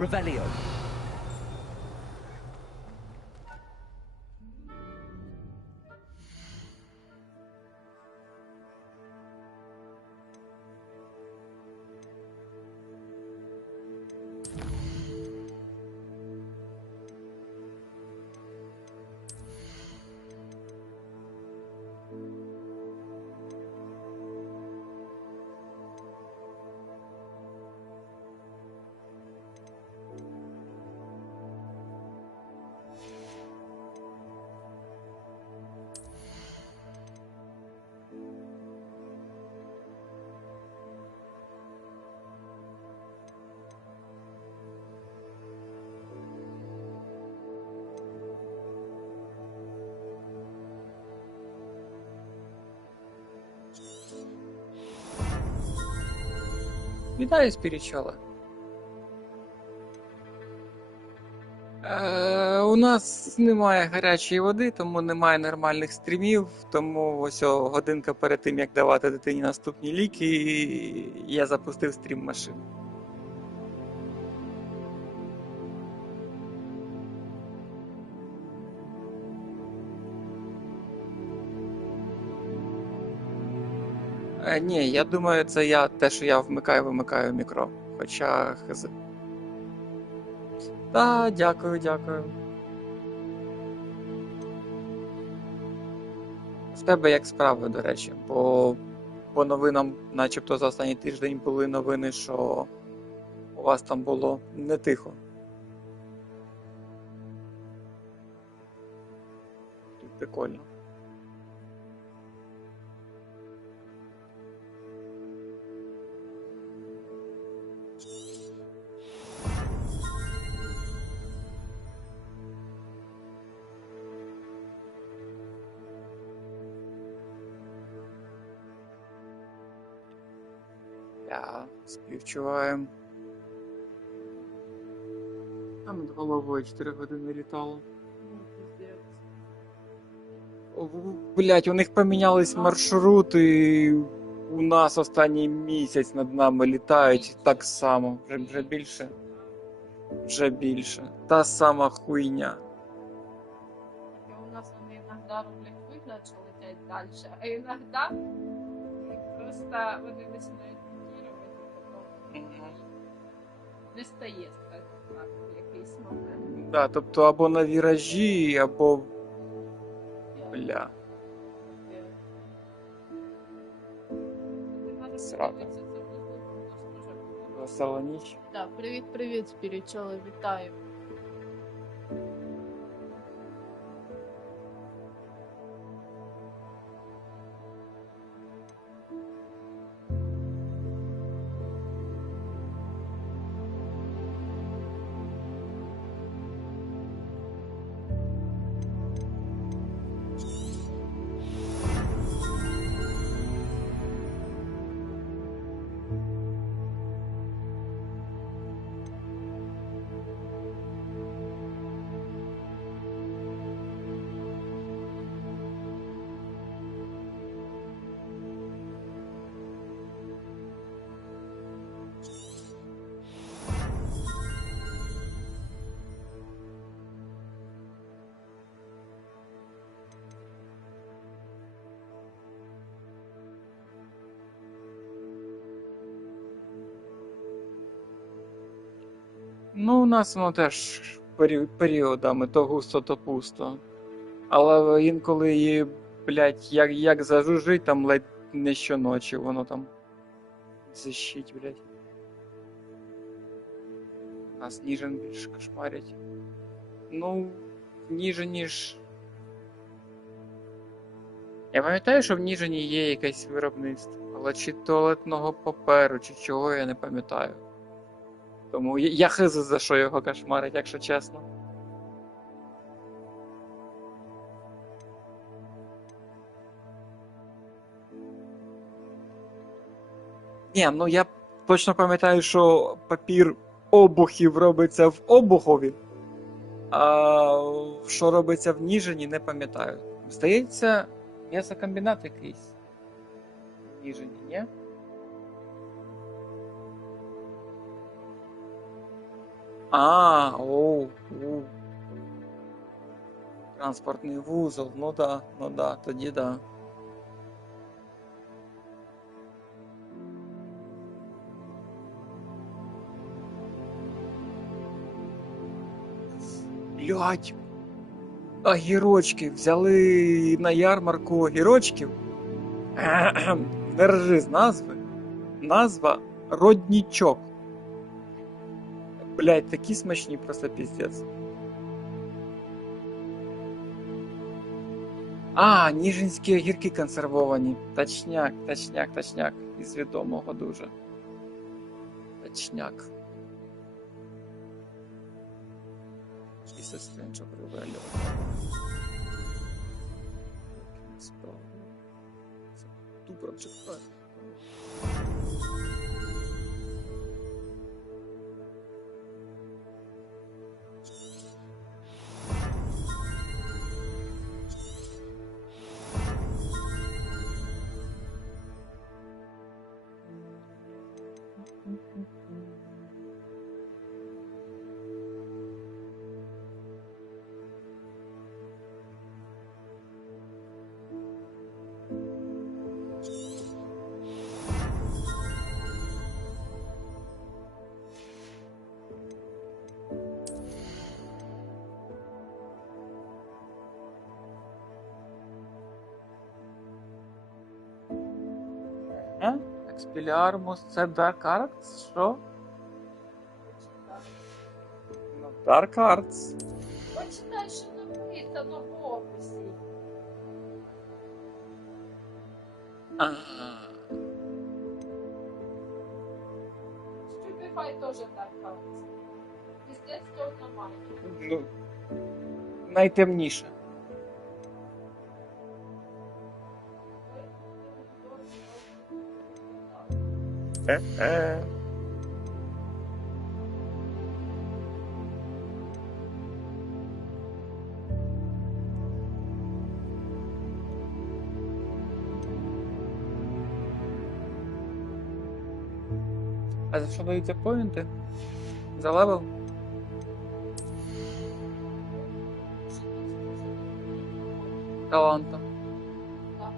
Revelio. Вітаю, спірічола. У нас немає гарячої води, тому немає нормальних стрімів, тому ось годинка перед тим, як давати дитині наступні ліки, я запустив стрім машин. Ні, я думаю, це те, що я вмикаю мікро. Хоча хз. Та, дякую. В тебе як справи, до речі, бо по новинам, начебто за останній тиждень були новини, що у вас там було не тихо. Прикольно. Я співчуваю. А над головою 4 години літало. Блять, у них помінялись маршрути. У нас останній місяць над нами літають так само. Вже більше. Вже більше. Та сама хуйня. У нас вони іноді роблять вигляд, що летять далі, а іноді просто вони починають пікірувати, потім не стає, скажімо так, в якийсь момент. Да, тобто або на віражі, або... Бля. Срака. Весела ніч. Так, привіт, спірічоли, вітаю. Ну, у нас воно теж періодами то густо, то пусто. Але інколи її, блядь, як зажужить, там ледь не щоночі воно там зищить, блядь. Нас Ніжин більш кошмарять. Ну, в Ніжині ж... Я пам'ятаю, що в Ніжині є якесь виробництво, але чи туалетного паперу, чи чого, я не пам'ятаю. Тому я хз за що його кошмарить, якщо чесно. Ні, ну я точно пам'ятаю, що папір обухів робиться в Обухові, а що робиться в Ніжині, не пам'ятаю. Здається, м'ясокомбінат якийсь в Ніжині, ні? Оу. Транспортний вузол, ну да, тоді да. Блядь, огірочки взяли на ярмарку огірочків. Держи з назви. Назва роднічок. Блядь, такі смачні, просто піздець. Ніжинські огірки консервовані. Точняк. Із відомого дуже. Точняк. І сестринчо привалював. Це тупо чекає. Expelliarmus, це Dark Arts? Що? Dark Arts. Почитай, що написано в описі. Stupefy теж так кажуть. Піздець теж нормально. Ну, найтемніше. А за що даються поінти? За левел? Талантом. Так.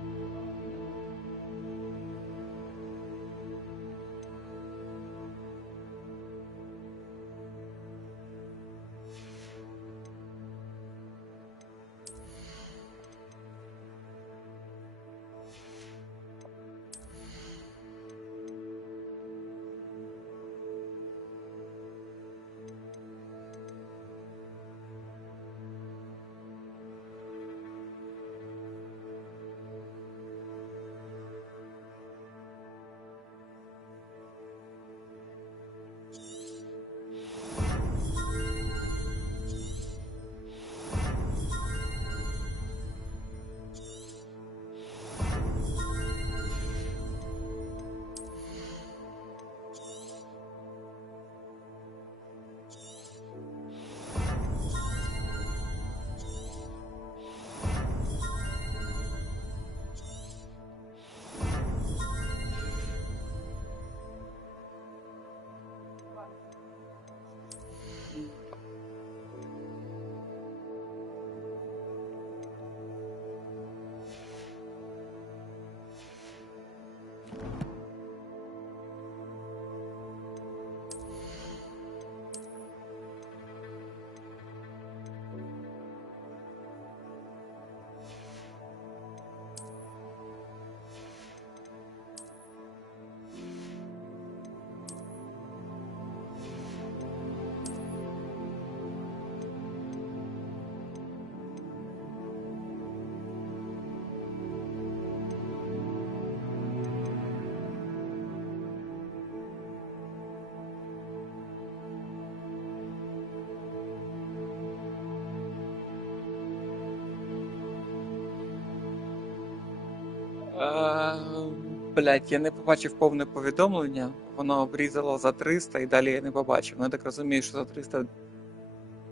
Блять, я не побачив повне повідомлення, воно обрізало за 300 і далі я не побачив. Ну, я так розумію, що за 300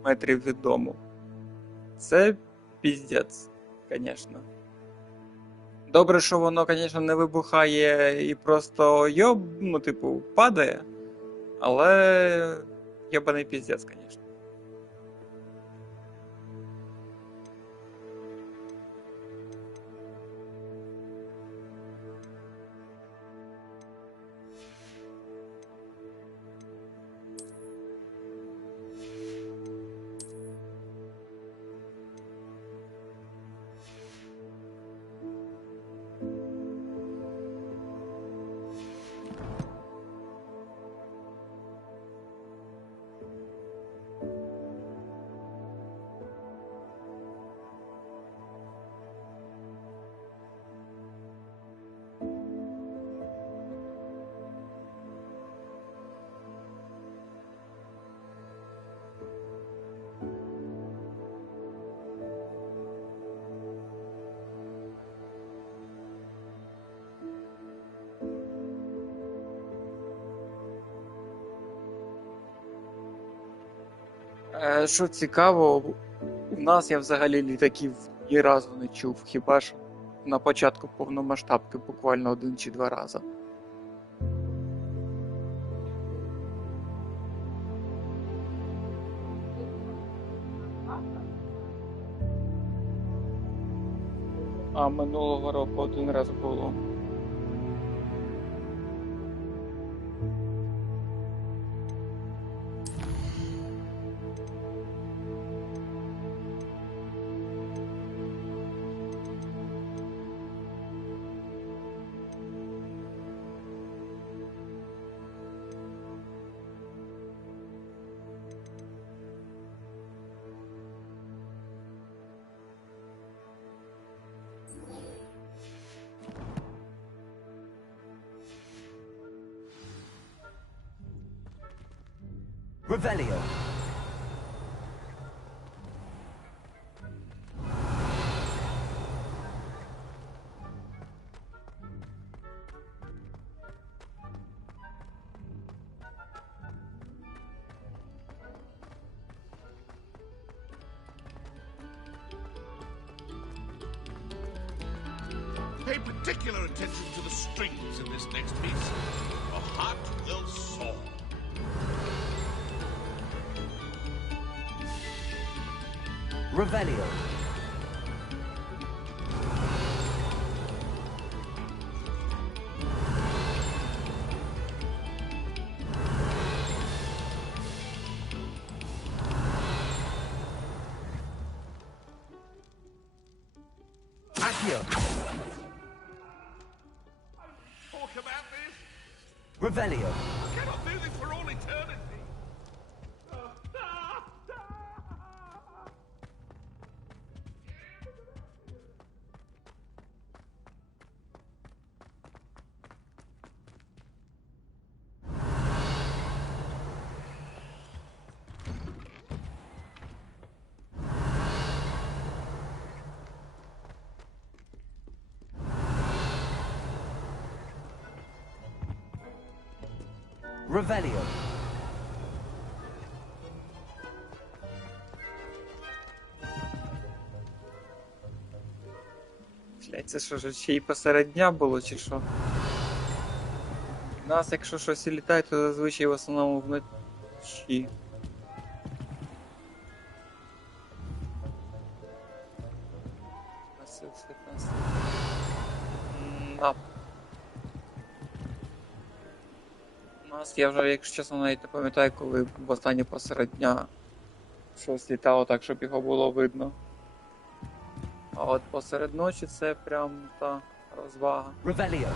метрів від дому. Це піздець, звісно. Добре, що воно, звісно, не вибухає і просто падає, але Єбаний піздець, звісно. Що цікаво, у нас я взагалі літаків ні разу не чув, хіба що на початку повномасштабки буквально 1 чи 2 рази. А минулого року 1 раз було. Revelio. Pay particular attention to the strings in this next piece. A heart will soar. Revelio. Accio. Or command this? Revelio. I cannot do this for all eternity. Revelio. Блять, це що ж ще й посеред дня було, чи що? У нас, якщо щось і літає, то зазвичай в основному вночі. Да. У нас, я вже, якщо чесно, навіть не пам'ятаю, коли востаннє посеред дня щось літало так, щоб його було видно. А от посеред ночі це прям та розвага. Revelio.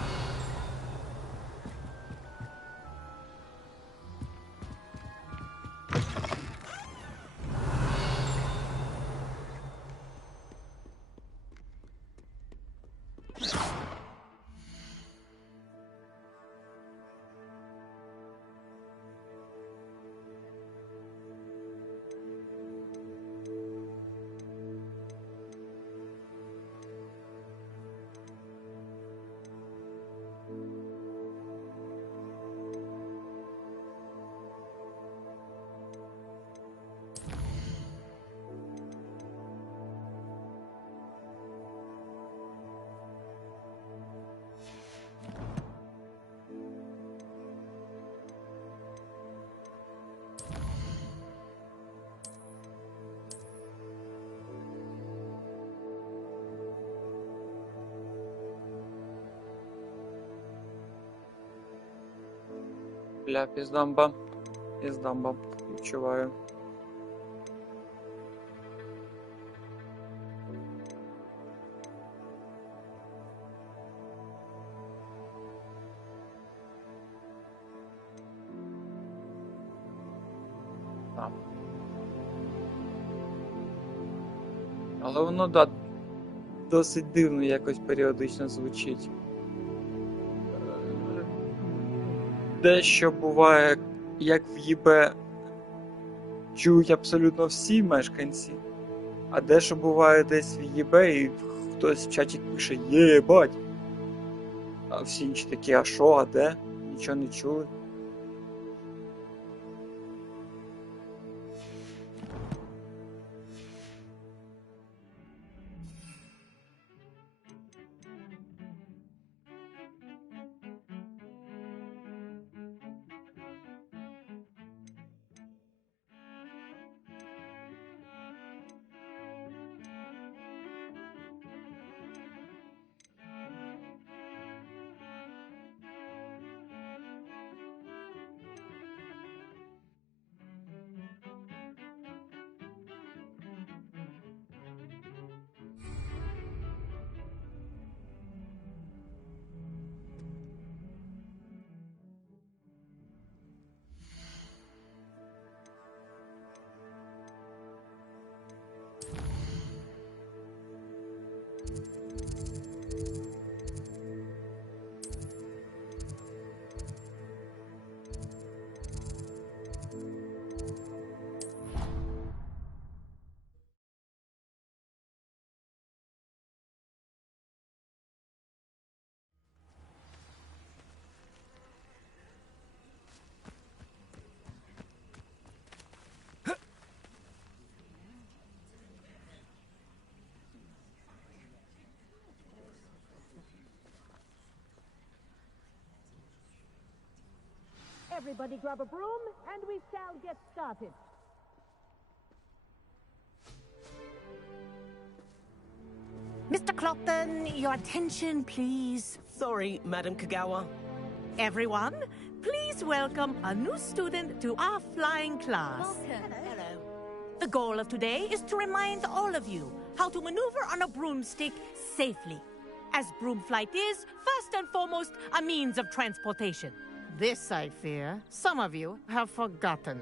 Бля, піздамба. Піздамба. Відчуваю. Так. Але воно, да, досить дивно якось періодично звучить. Дещо буває, як в ЄБ чують абсолютно всі мешканці, а дещо буває десь в ЄБ і хтось в чаті пише «Єбать!», а всі інші такі «А що, а де?» Нічого не чули. Everybody grab a broom, and we shall get started. Mr. Clockton, your attention, please. Sorry, Madam Kagawa. Everyone, please welcome a new student to our flying class. Hello. The goal of today is to remind all of you how to maneuver on a broomstick safely, as broom flight is, first and foremost, a means of transportation. This, I fear, some of you have forgotten.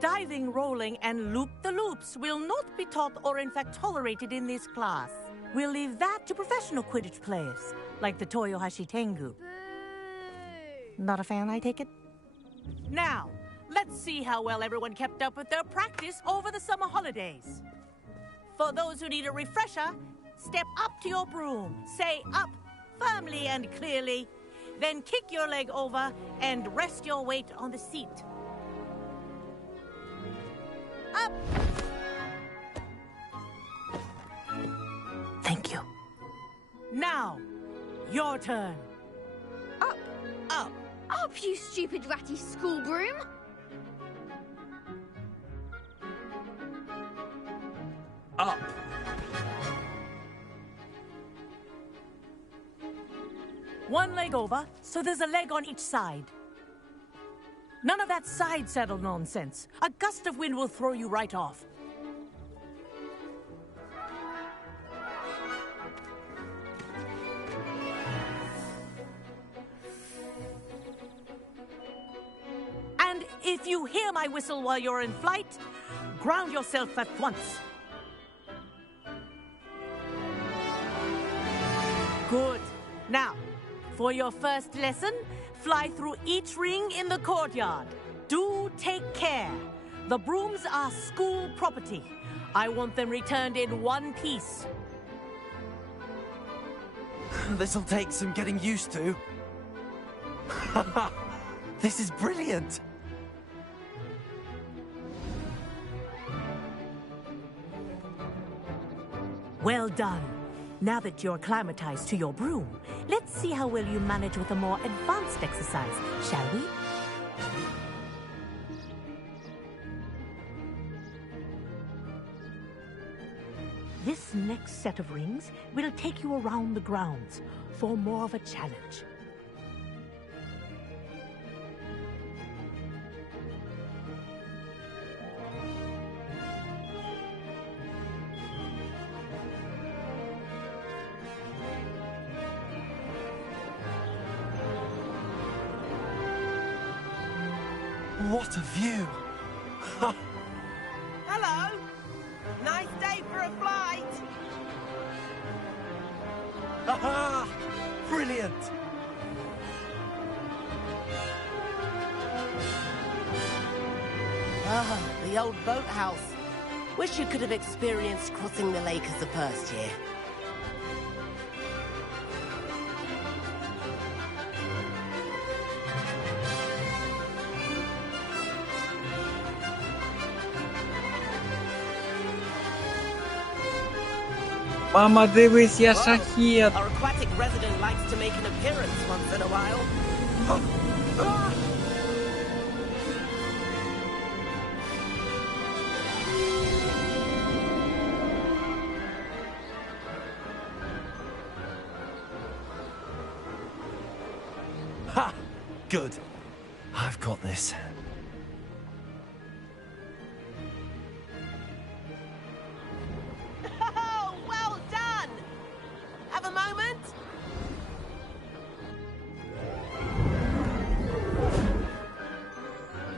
Diving, rolling, and loop-the-loops will not be taught or in fact tolerated in this class. We'll leave that to professional Quidditch players, like the Toyohashi Tengu. Not a fan, I take it? Now, let's see how well everyone kept up with their practice over the summer holidays. For those who need a refresher, step up to your broom, say up firmly and clearly, then kick your leg over and rest your weight on the seat. Up! Thank you. Now, your turn. Up, Up. up, you stupid ratty school broom! Up! One leg over, so there's a leg on each side. None of that side saddle nonsense. A gust of wind will throw you right off. And if you hear my whistle while you're in flight, ground yourself at once. Good. Now, for your first lesson, fly through each ring in the courtyard. Do take care. The brooms are school property. I want them returned in one piece. This'll take some getting used to. This is brilliant. Well done. Now that you're acclimatized to your broom, let's see how well you manage with a more advanced exercise, shall we? This next set of rings will take you around the grounds for more of a challenge. What a view! Hello. Nice day for a flight. Aha! Brilliant! Ah, the old boathouse. Wish you could have experienced crossing the lake as a first year. Мама, дивись, я шахет. Our aquatic resident likes to make an appearance once in a while. Ha! Good. I've got this. Oh, well done! Have a moment?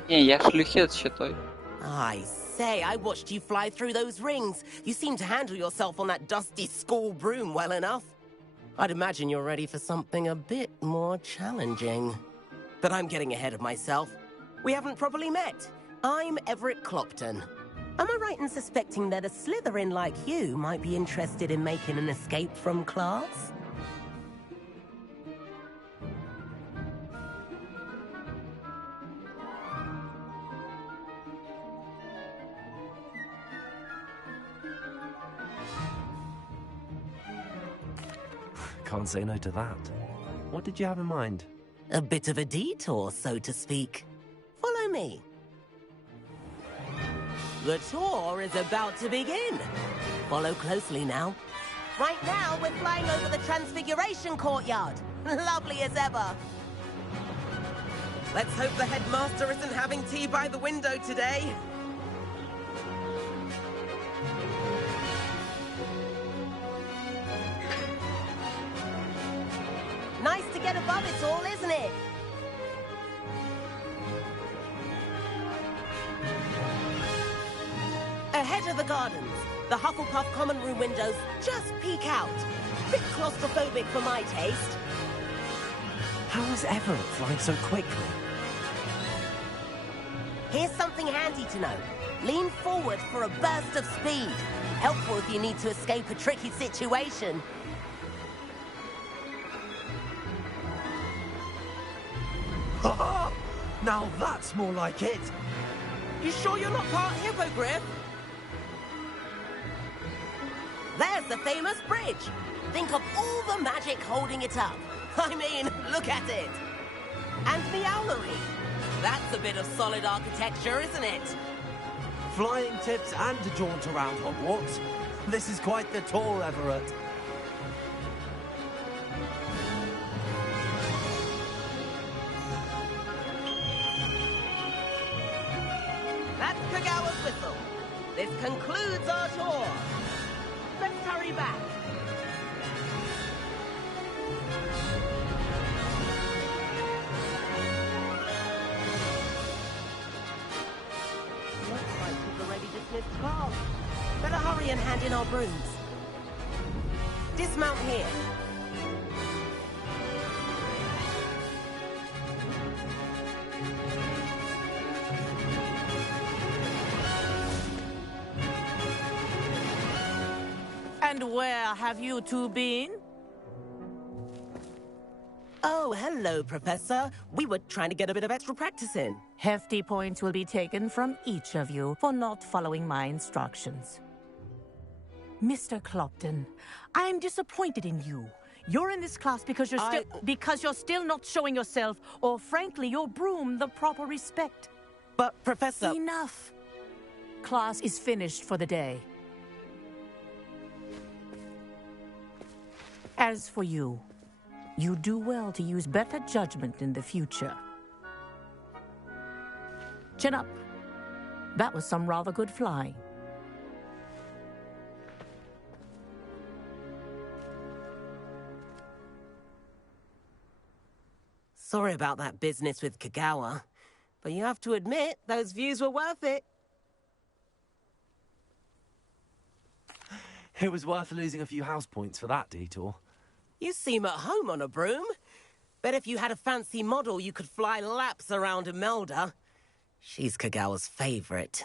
Ні, я шлюхет ще той. I say, I watched you fly through those rings. You seem to handle yourself on that dusty school broom well enough. I'd imagine you're ready for something a bit more challenging. But I'm getting ahead of myself. We haven't properly met. I'm Everett Clopton. Am I right in suspecting that a Slytherin like you might be interested in making an escape from class? Can't say no to that. What did you have in mind? A bit of a detour, so to speak. Follow me. The tour is about to begin. Follow closely now. Right now, we're flying over the Transfiguration Courtyard. Lovely as ever. Let's hope the headmaster isn't having tea by the window today. Nice to get above it all, isn't it? Ahead of the gardens, the Hufflepuff common room windows just peek out. Bit claustrophobic for my taste. How is Everett flying so quickly? Here's something handy to know. Lean forward for a burst of speed. Helpful if you need to escape a tricky situation. Now that's more like it! You sure you're not part hippogriff? There's the famous bridge. Think of all the magic holding it up. I mean, look at it. And the owlery. That's a bit of solid architecture, isn't it? Flying tips and a jaunt around Hogwarts. This is quite the tour, Everett. That's Kagawa's whistle. This concludes our tour. Let's hurry back. Looks like we've already dismissed class. Better hurry and hand in our brooms. Dismount here. And where have you two been? Oh, hello, Professor. We were trying to get a bit of extra practice in. Hefty points will be taken from each of you for not following my instructions. Mr. Clopton, I'm disappointed in you. You're in this class because you're still not showing yourself, or frankly, your broom, the proper respect. But, Professor... Enough. Class is finished for the day. As for you, you do well to use better judgment in the future. Chin up. That was some rather good flying. Sorry about that business with Kagawa. But you have to admit, those views were worth it. It was worth losing a few house points for that detour. You seem at home on a broom. Bet if you had a fancy model, you could fly laps around Imelda. She's Kagawa's favorite.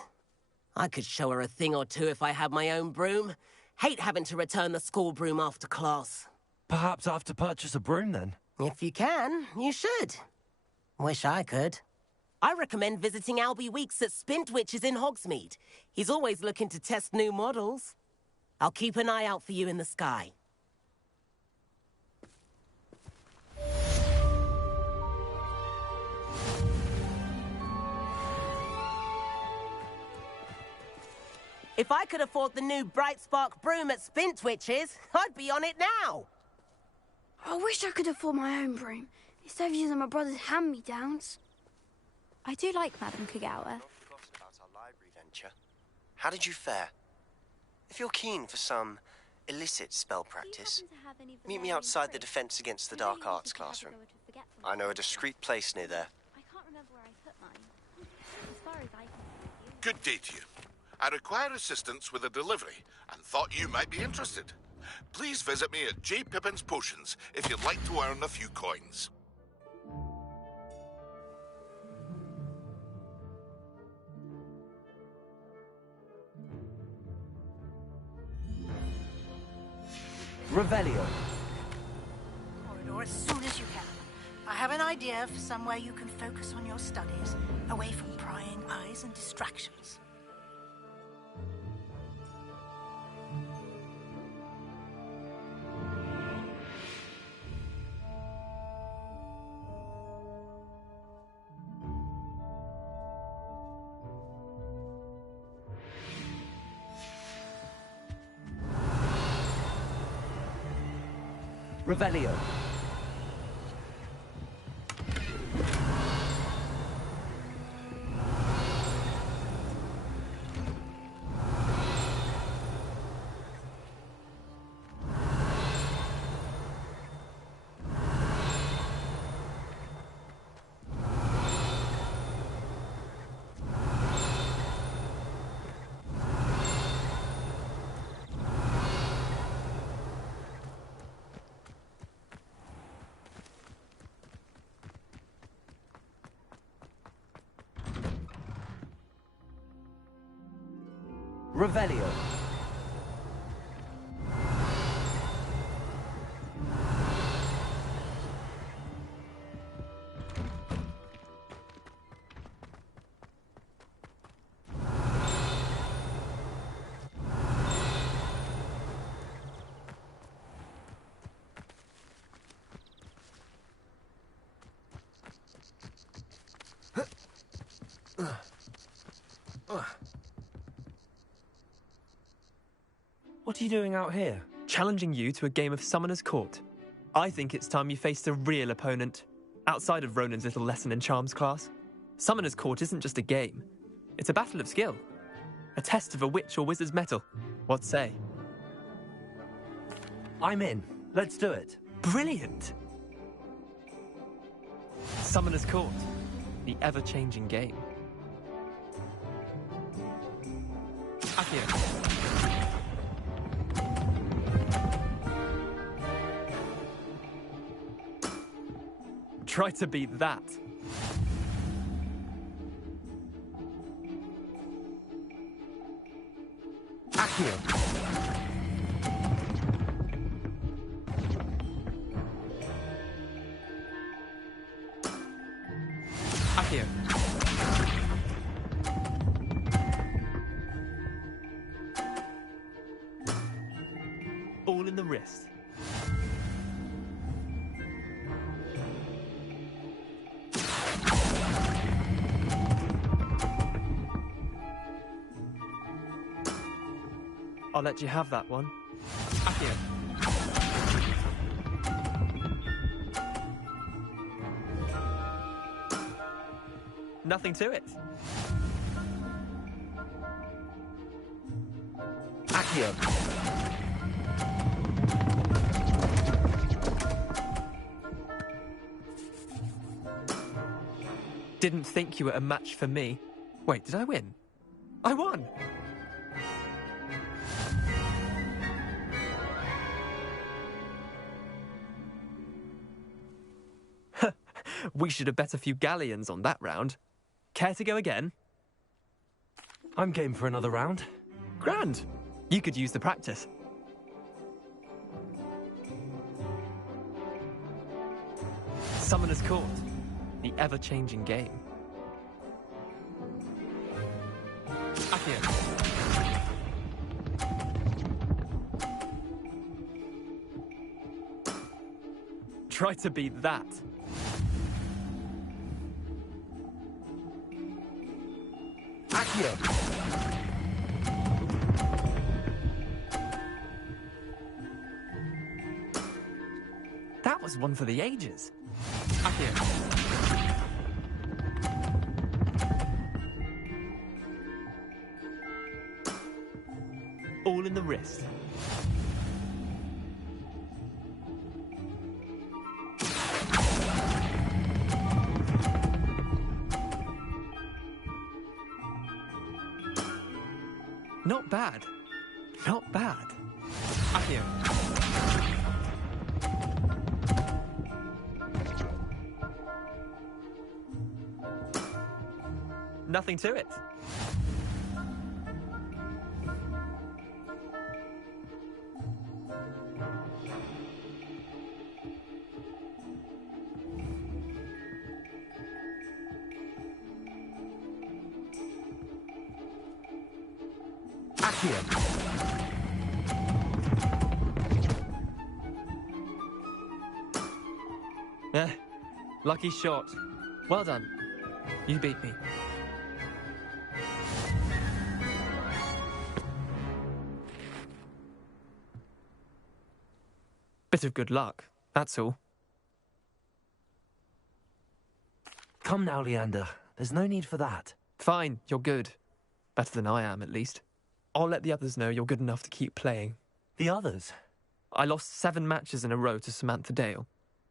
I could show her a thing or two if I had my own broom. Hate having to return the school broom after class. Perhaps I have to purchase a broom then. If you can, you should. Wish I could. I recommend visiting Albie Weeks at Spintwitches in Hogsmeade. He's always looking to test new models. I'll keep an eye out for you in the sky. If I could afford the new Bright Spark broom at Spintwitches, I'd be on it now. I wish I could afford my own broom, instead of using my brother's hand-me-downs. I do like Madame Kagawa. Not forgotten about our library venture. How did you fare? If you're keen for some illicit spell practice, meet me outside the Defense Against the Dark Arts classroom. I know a discreet place near there. I can't remember where I put mine. As far as I can. Good day to you. I require assistance with a delivery and thought you might be interested. Please visit me at J. Pippin's Potions if you'd like to earn a few coins. Revelio. Corridor as soon as you can. I have an idea for somewhere you can focus on your studies, away from prying eyes and distractions. Revelio. Revelio. What are you doing out here? Challenging you to a game of Summoner's Court. I think it's time you faced a real opponent, outside of Ronan's little lesson in charms class. Summoner's Court isn't just a game. It's a battle of skill. A test of a witch or wizard's mettle. What say? I'm in. Let's do it. Brilliant! Summoner's Court. The ever-changing game. Akio. Try to beat that. Accio. Akio. All in the wrist. I'll let you have that one. Akio. Nothing to it. Accio. Didn't think you were a match for me. Wait, did I win? I won! We should have bet a few galleons on that round. Care to go again? I'm game for another round. Grand! You could use the practice. Summoner's Court. The ever-changing game. Accio. Try to beat that. Accio. That was one for the ages. Accio. All in the wrist. Not bad. Not bad. Accio. Nothing to it. Lucky shot. Well done. You beat me. Bit of good luck, that's all. Come now, Leander. There's no need for that. Fine, you're good. Better than I am, at least. I'll let the others know you're good enough to keep playing. The others? I lost 7 matches in a row to Samantha Dale.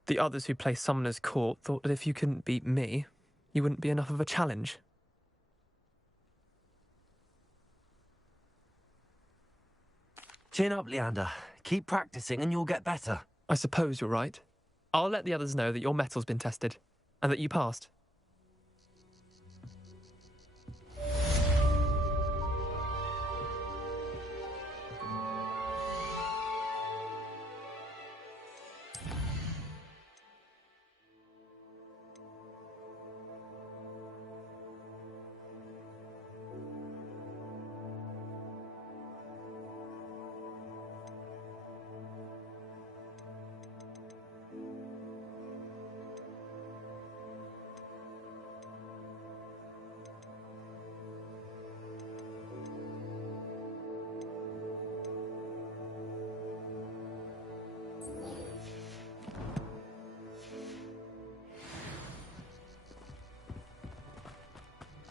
The others who play Summoner's Court thought that if you couldn't beat me, you wouldn't be enough of a challenge. Chin up, Leander. Keep practicing and you'll get better. I suppose you're right. I'll let the others know that your metal's been tested, and that you passed.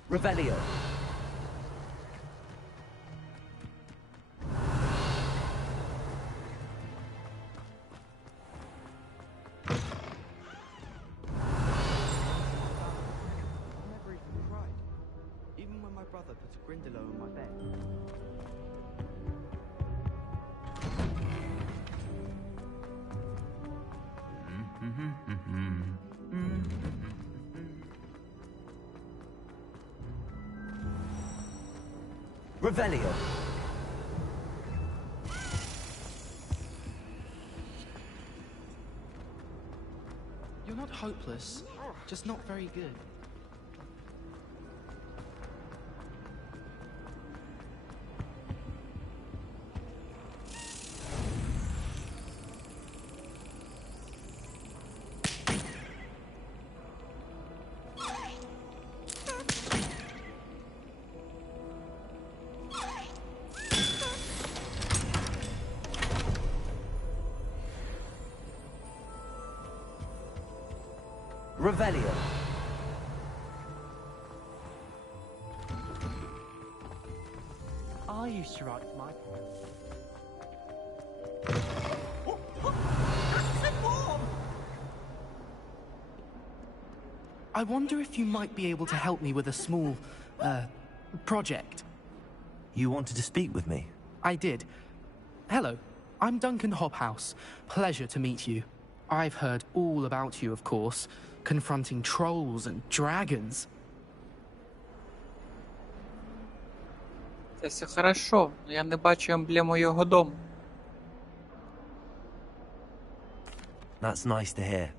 Revelio. Never even cried. Even when my brother put a Grindalo on my bed. Revelio. You're not hopeless, just not very good. Revelio. Are you strike my point? I wonder if you might be able to help me with a small, project. You wanted to speak with me? I did. Hello, I'm Duncan Hobhouse. Pleasure to meet you. I've heard all about you, of course, confronting trolls and dragons. Це все хорошо, но я не бачу емблему його дому. That's nice to hear.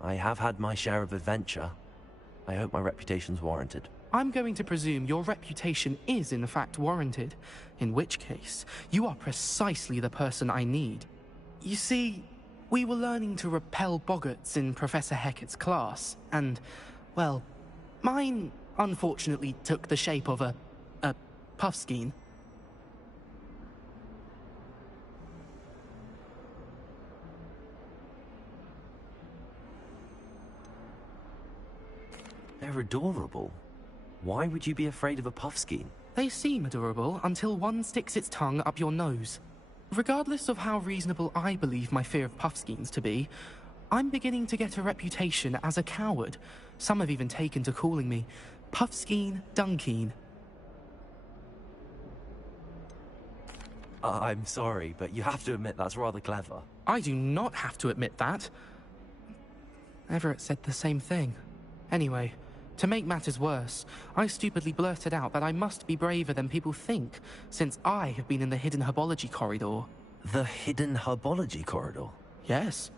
I have had my share of adventure. I hope my reputation's warranted. I'm going to presume your reputation is in fact warranted, in which case, you are precisely the person I need. You see, we were learning to repel boggarts in Professor Hecat's class, and, well, mine unfortunately took the shape of a puffskein. They're adorable. Why would you be afraid of a puffskein? They seem adorable until one sticks its tongue up your nose. Regardless of how reasonable I believe my fear of puffskeins to be, I'm beginning to get a reputation as a coward. Some have even taken to calling me Puffskein Dunkeen. I'm sorry, but you have to admit that's rather clever. I do not have to admit that. Everett said the same thing. Anyway, to make matters worse, I stupidly blurted out that I must be braver than people think, since I have been in the hidden herbology corridor. The hidden herbology corridor? Yes.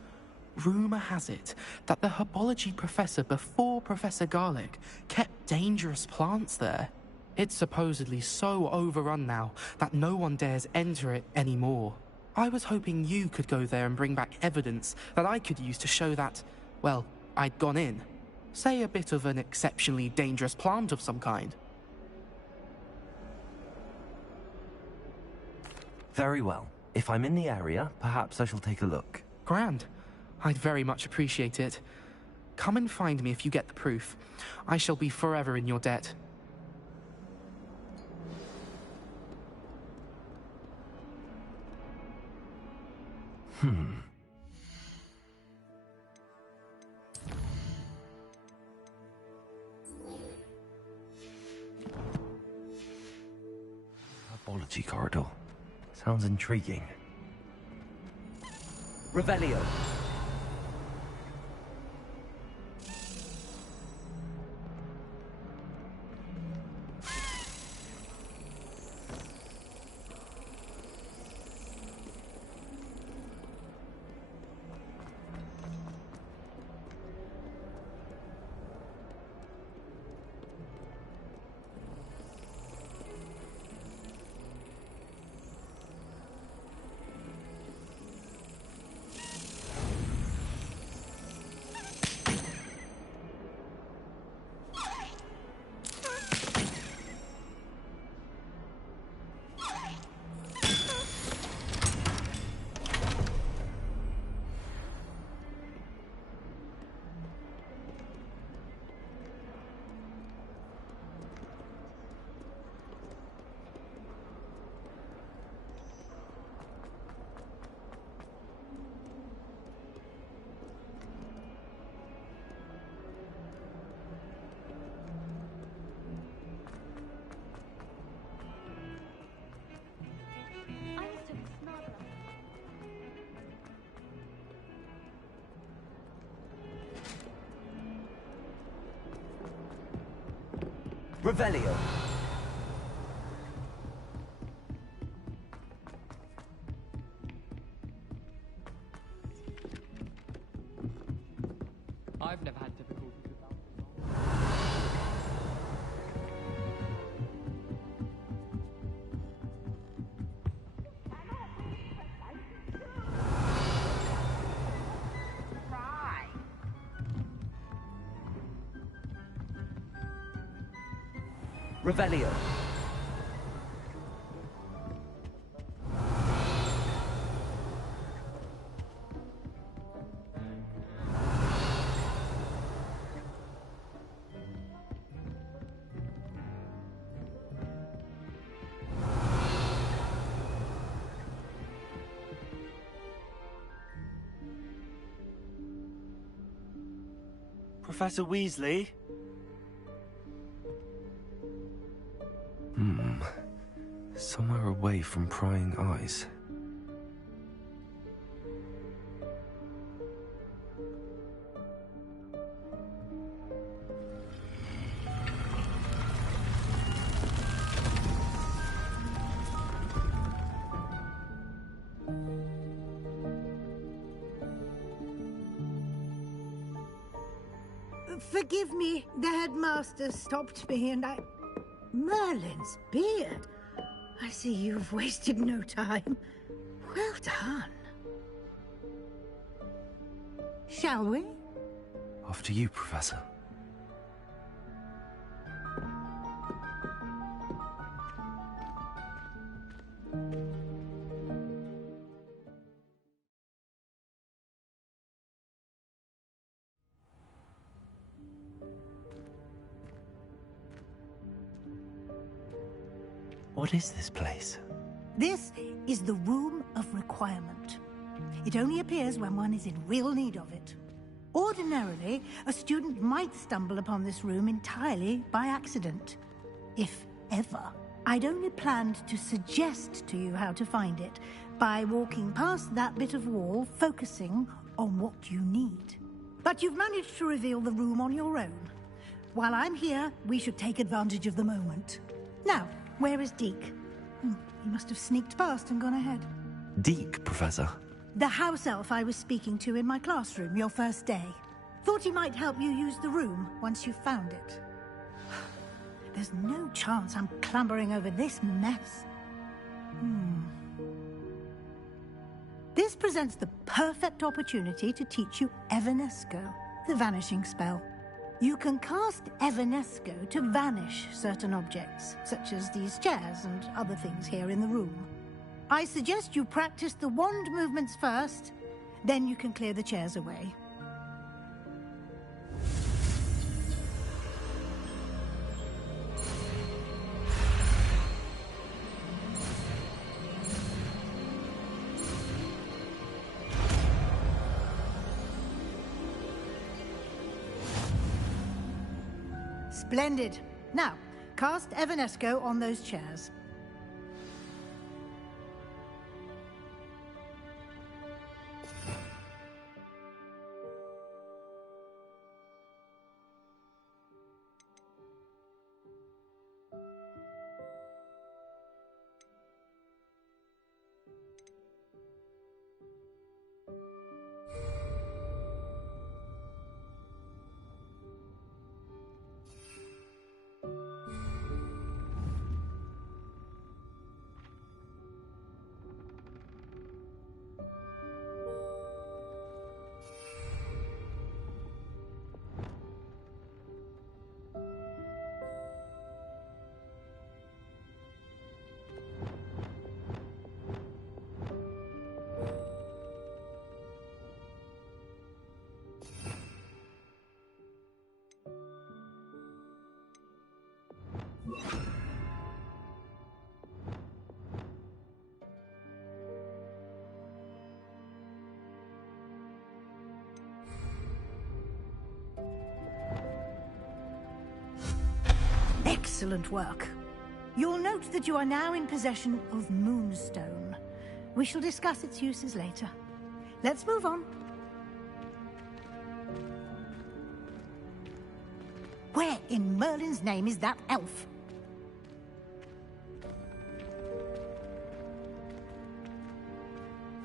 Rumour has it that the herbology professor before Professor Garlic kept dangerous plants there. It's supposedly so overrun now that no one dares enter it anymore. I was hoping you could go there and bring back evidence that I could use to show that, well, I'd gone in. Say a bit of an exceptionally dangerous plant of some kind. Very well. If I'm in the area, perhaps I shall take a look. Grand. I'd very much appreciate it. Come and find me if you get the proof. I shall be forever in your debt. Herbology corridor. Sounds intriguing. Revelio. Revelio. I've never had difficulties with that. Revelio. Professor Weasley? Somewhere away from prying eyes. Forgive me, the headmaster stopped me and I... Merlin's beard. I see you've wasted no time. Well done. Shall we? After you, Professor. What is this place? This is the Room of Requirement. It only appears when one is in real need of it. Ordinarily, a student might stumble upon this room entirely by accident. If ever. I'd only planned to suggest to you how to find it by walking past that bit of wall, focusing on what you need. But you've managed to reveal the room on your own. While I'm here, we should take advantage of the moment. Now, where is Deke? He must have sneaked past and gone ahead. Deke, Professor. The house elf I was speaking to in my classroom your first day. Thought he might help you use the room once you found it. There's no chance I'm clambering over this mess. This presents the perfect opportunity to teach you Evanesco, the vanishing spell. You can cast Evanesco to vanish certain objects, such as these chairs and other things here in the room. I suggest you practice the wand movements first, then you can clear the chairs away. Splendid. Now, cast Evanesco on those chairs. Excellent work. You'll note that you are now in possession of Moonstone. We shall discuss its uses later. Let's move on. Where in Merlin's name is that elf?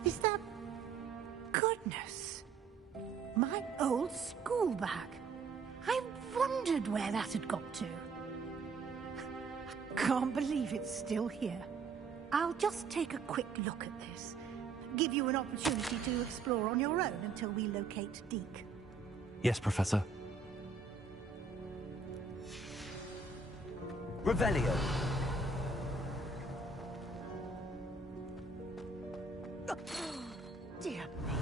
Is that... Goodness. My old school bag. I wondered where that had got to. Can't believe it's still here. I'll just take a quick look at this. Give you an opportunity to explore on your own until we locate Deke. Yes, Professor. Revelio. Dear me.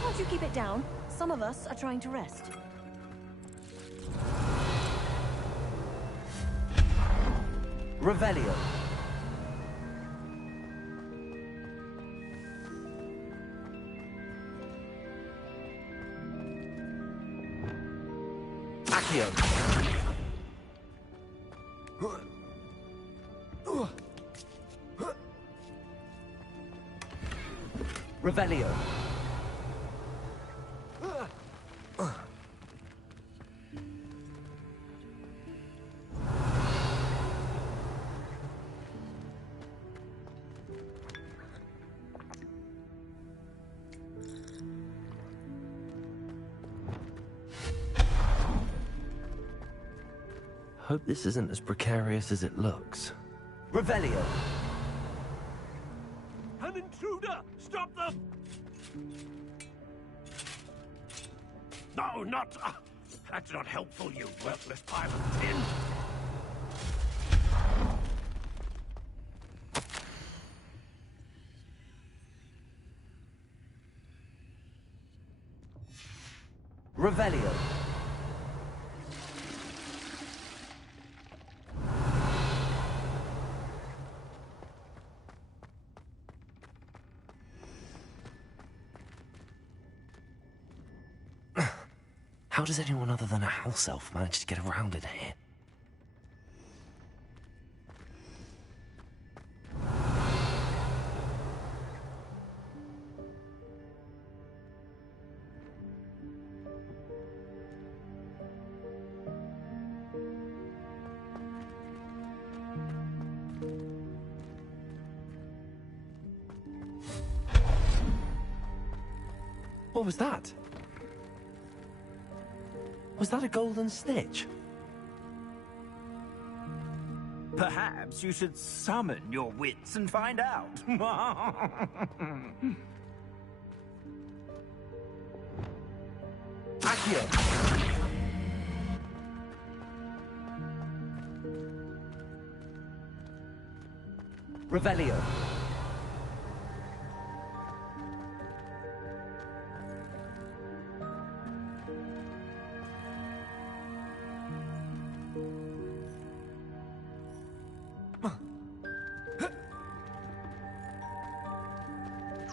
Can't you keep it down? Some of us are trying to rest. Revelio. Accio. Revelio. Hope this isn't as precarious as it looks. Revelio. An intruder! Stop them! No, not... that's not helpful, you worthless pile of tin. Revelio. How does anyone other than a house elf manage to get around in here? What was that? Was that a golden snitch? Perhaps you should summon your wits and find out. Accio! Revelio.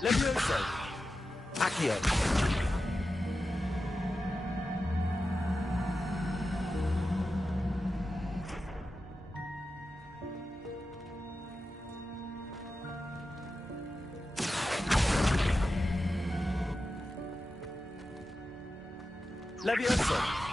Levioso. Accio. Levioso.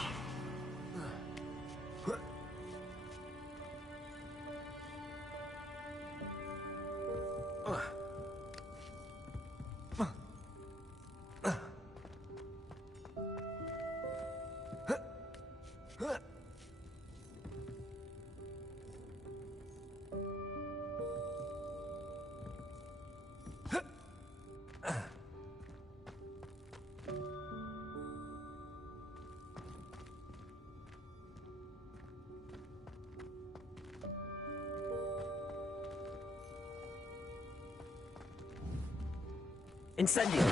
Incendio.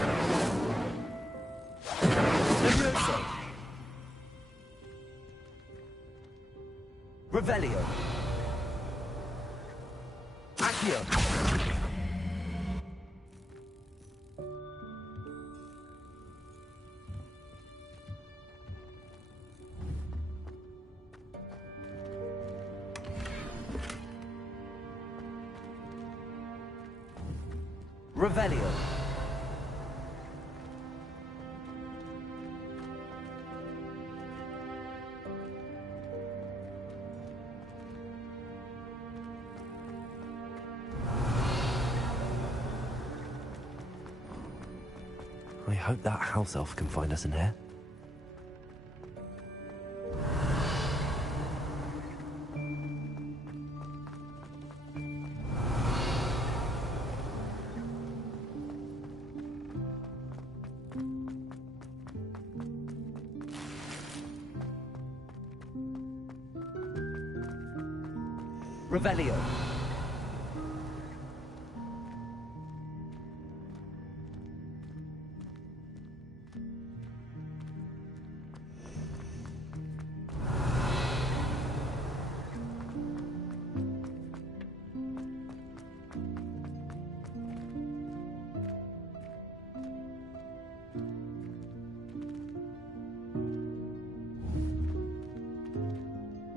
Levioso. Revelio. Accio. Revelio. I hope that house elf can find us in here. Revelio.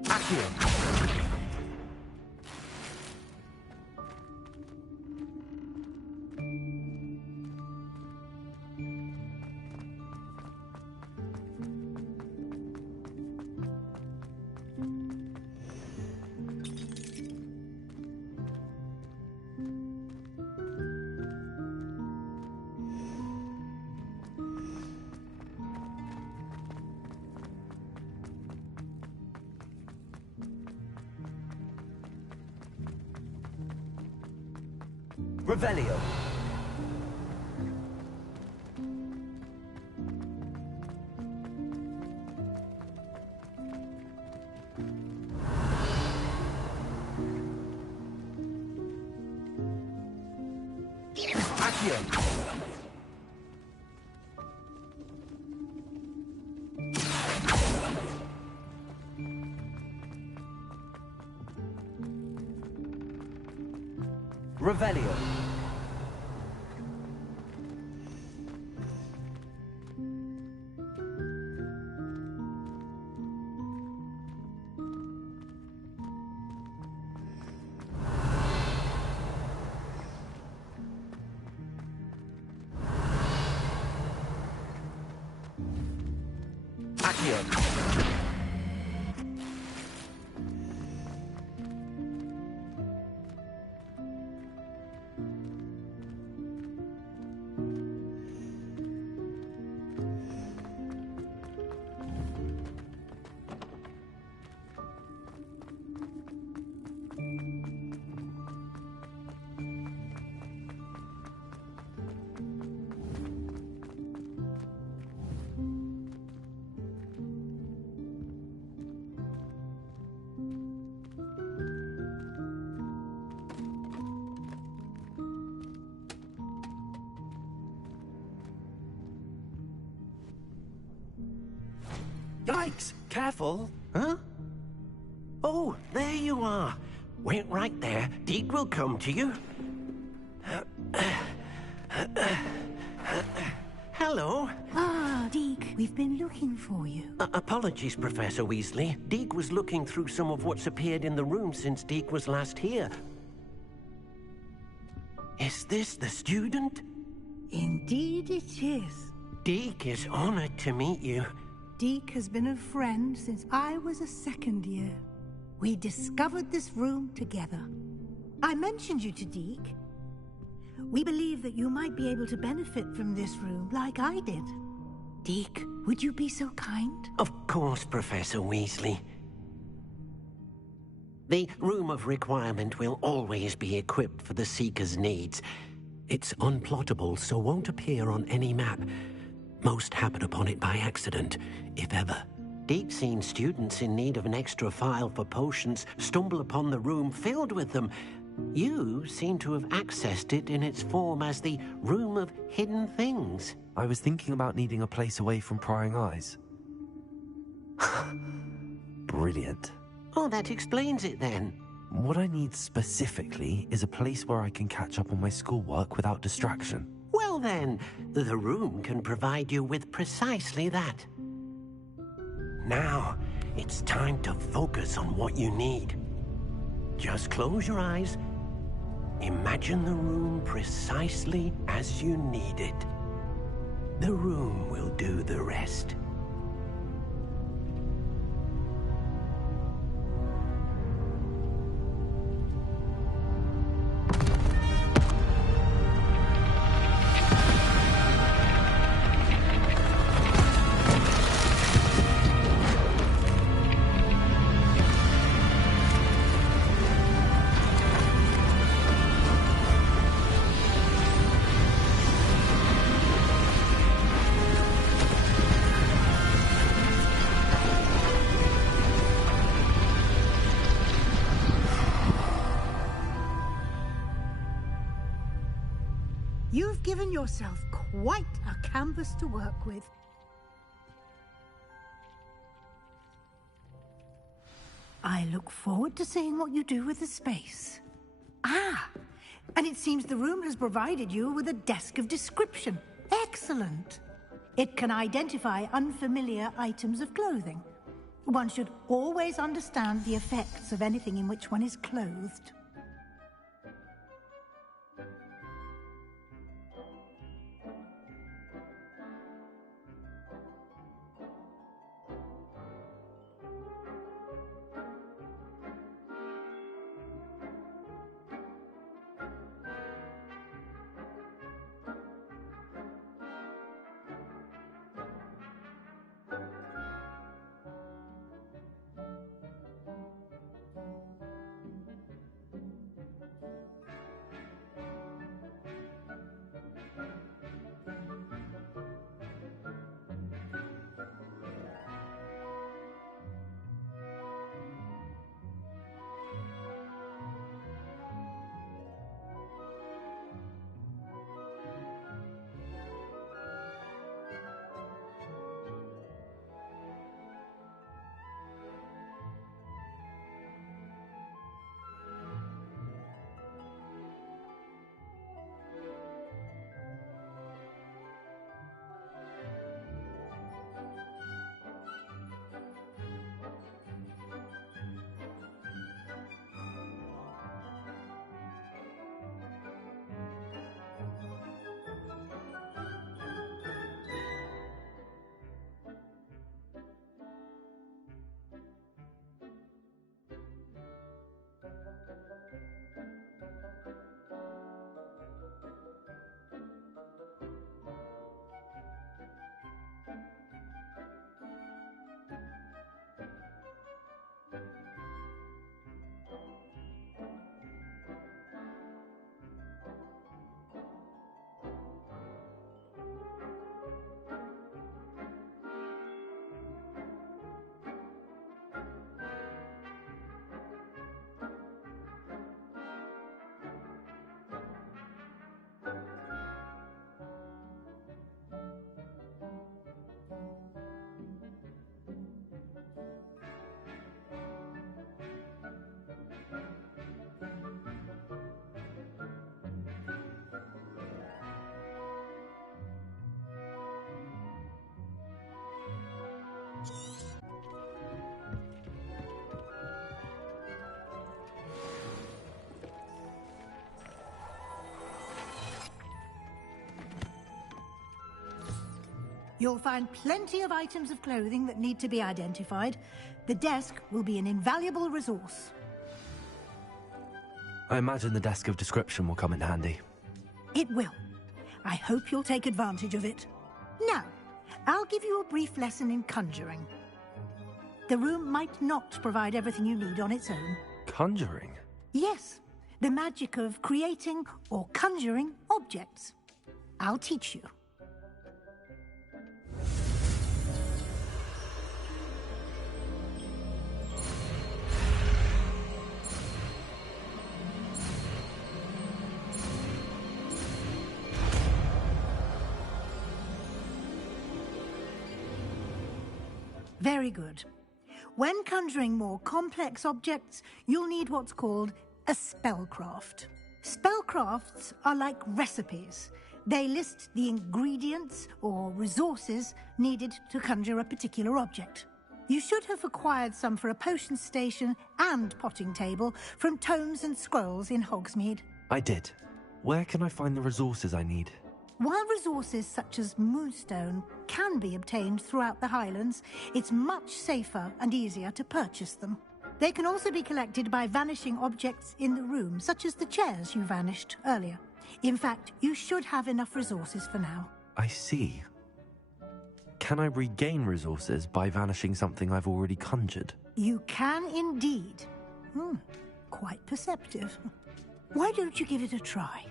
Accio. Revelio. Accio. Revelio. Accio. Yikes! Careful! Huh? Oh, there you are. Wait right there. Deke will come to you. Hello. Ah, Deke, we've been looking for you. Apologies, Professor Weasley. Deke was looking through some of what's appeared in the room since Deke was last here. Is this the student? Indeed it is. Deke is honored to meet you. Deke has been a friend since I was a second year. We discovered this room together. I mentioned you to Deke. We believe that you might be able to benefit from this room like I did. Deke, would you be so kind? Of course, Professor Weasley. The Room of Requirement will always be equipped for the Seeker's needs. It's unplottable, so won't appear on any map. Most happen upon it by accident, if ever. Deke's seen students in need of an extra file for potions stumble upon the room filled with them. You seem to have accessed it in its form as the Room of Hidden Things. I was thinking about needing a place away from prying eyes. Brilliant. Oh, that explains it then. What I need specifically is a place where I can catch up on my schoolwork without distraction. Well then, the room can provide you with precisely that. Now, it's time to focus on what you need. Just close your eyes. Imagine the room precisely as you need it. The room will do the rest. You've given yourself quite a canvas to work with. I look forward to seeing what you do with the space. Ah, and it seems the room has provided you with a desk of description. Excellent. It can identify unfamiliar items of clothing. One should always understand the effects of anything in which one is clothed. You'll find plenty of items of clothing that need to be identified. The desk will be an invaluable resource. I imagine the desk of description will come in handy. It will. I hope you'll take advantage of it. Now, I'll give you a brief lesson in conjuring. The room might not provide everything you need on its own. Conjuring? Yes, the magic of creating or conjuring objects. I'll teach you. Very good. When conjuring more complex objects, you'll need what's called a spellcraft. Spellcrafts are like recipes. They list the ingredients or resources needed to conjure a particular object. You should have acquired some for a potion station and potting table from tomes and scrolls in Hogsmeade. I did. Where can I find the resources I need? While resources such as moonstone can be obtained throughout the Highlands, it's much safer and easier to purchase them. They can also be collected by vanishing objects in the room, such as the chairs you vanished earlier. In fact, you should have enough resources for now. I see. Can I regain resources by vanishing something I've already conjured? You can indeed. Quite perceptive. Why don't you give it a try?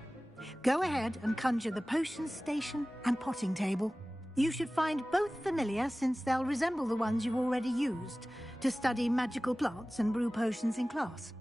Go ahead and conjure the potion station and potting table. You should find both familiar, since they'll resemble the ones you've already used to study magical plants and brew potions in class.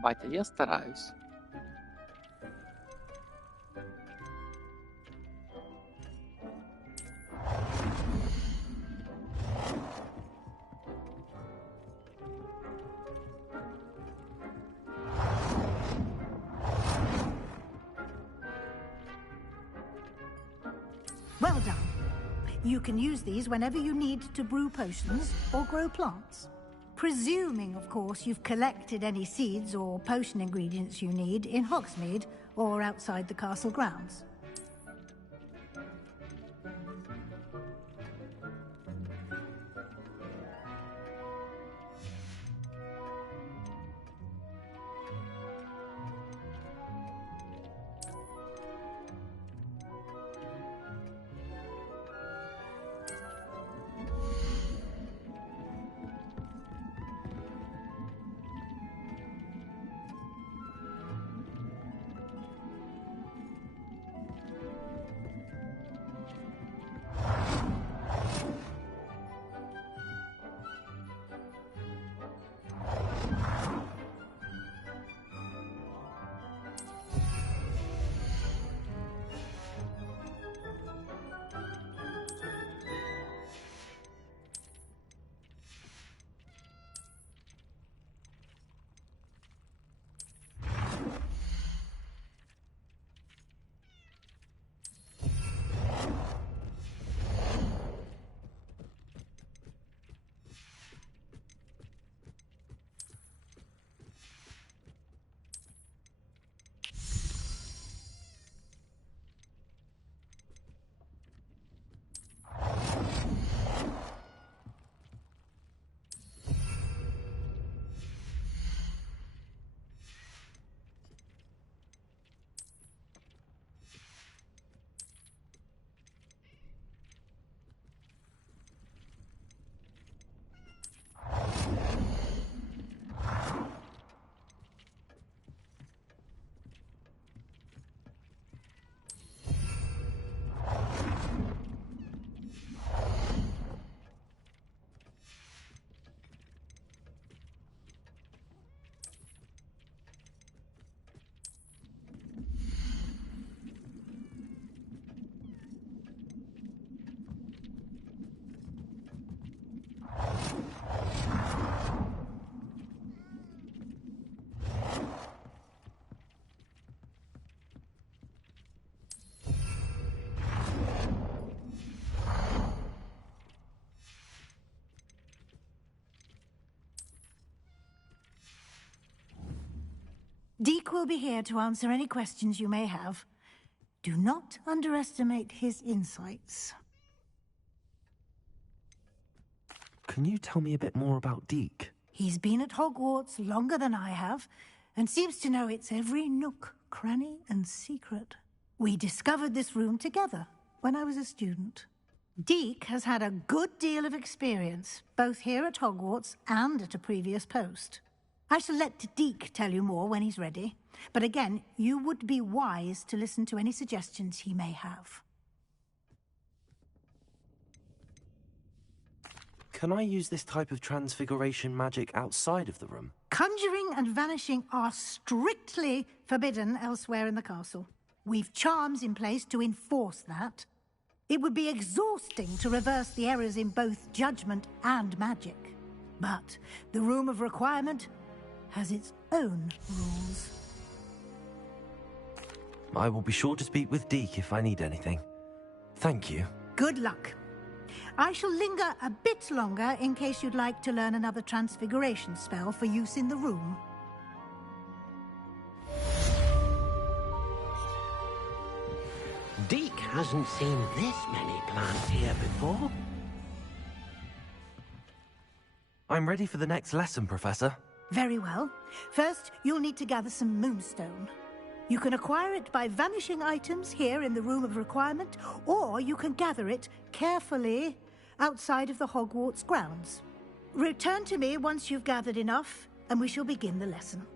Батя, я стараюсь. Well done. You can use these whenever you need to brew potions or grow plants. Presuming, of course, you've collected any seeds or potion ingredients you need in Hogsmeade or outside the castle grounds. Deke will be here to answer any questions you may have. Do not underestimate his insights. Can you tell me a bit more about Deke? He's been at Hogwarts longer than I have, and seems to know its every nook, cranny, and secret. We discovered this room together when I was a student. Deke has had a good deal of experience, both here at Hogwarts and at a previous post. I shall let Deke tell you more when he's ready, but again, you would be wise to listen to any suggestions he may have. Can I use this type of transfiguration magic outside of the room? Conjuring and vanishing are strictly forbidden elsewhere in the castle. We've charms in place to enforce that. It would be exhausting to reverse the errors in both judgment and magic. But the Room of Requirement has its own rules. I will be sure to speak with Deke if I need anything. Thank you. Good luck. I shall linger a bit longer in case you'd like to learn another transfiguration spell for use in the room. Deke hasn't seen this many plants here before. I'm ready for the next lesson, Professor. Very well. First, you'll need to gather some moonstone. You can acquire it by vanishing items here in the Room of Requirement, or you can gather it carefully outside of the Hogwarts grounds. Return to me once you've gathered enough, and we shall begin the lesson.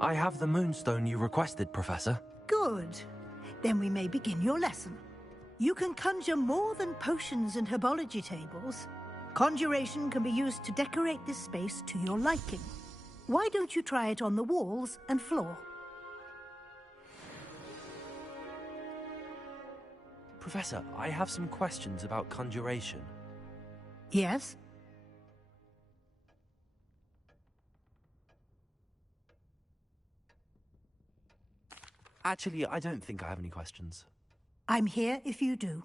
I have the moonstone you requested, Professor. Good. Then we may begin your lesson. You can conjure more than potions and herbology tables. Conjuration can be used to decorate this space to your liking. Why don't you try it on the walls and floor? Professor, I have some questions about conjuration. Yes? Actually, I don't think I have any questions. I'm here if you do.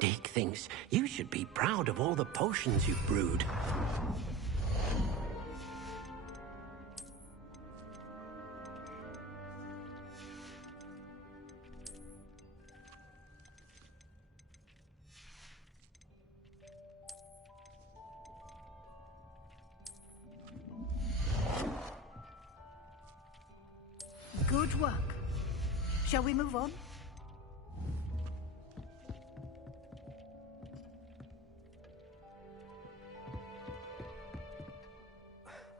Deke thinks you should be proud of all the potions you've brewed. Good work. Shall we move on?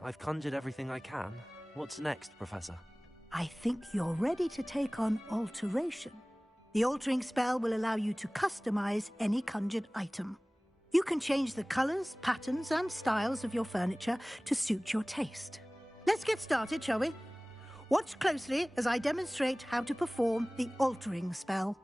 I've conjured everything I can. What's next, Professor? I think you're ready to take on alteration. The altering spell will allow you to customize any conjured item. You can change the colors, patterns, and styles of your furniture to suit your taste. Let's get started, shall we? Watch closely as I demonstrate how to perform the altering spell.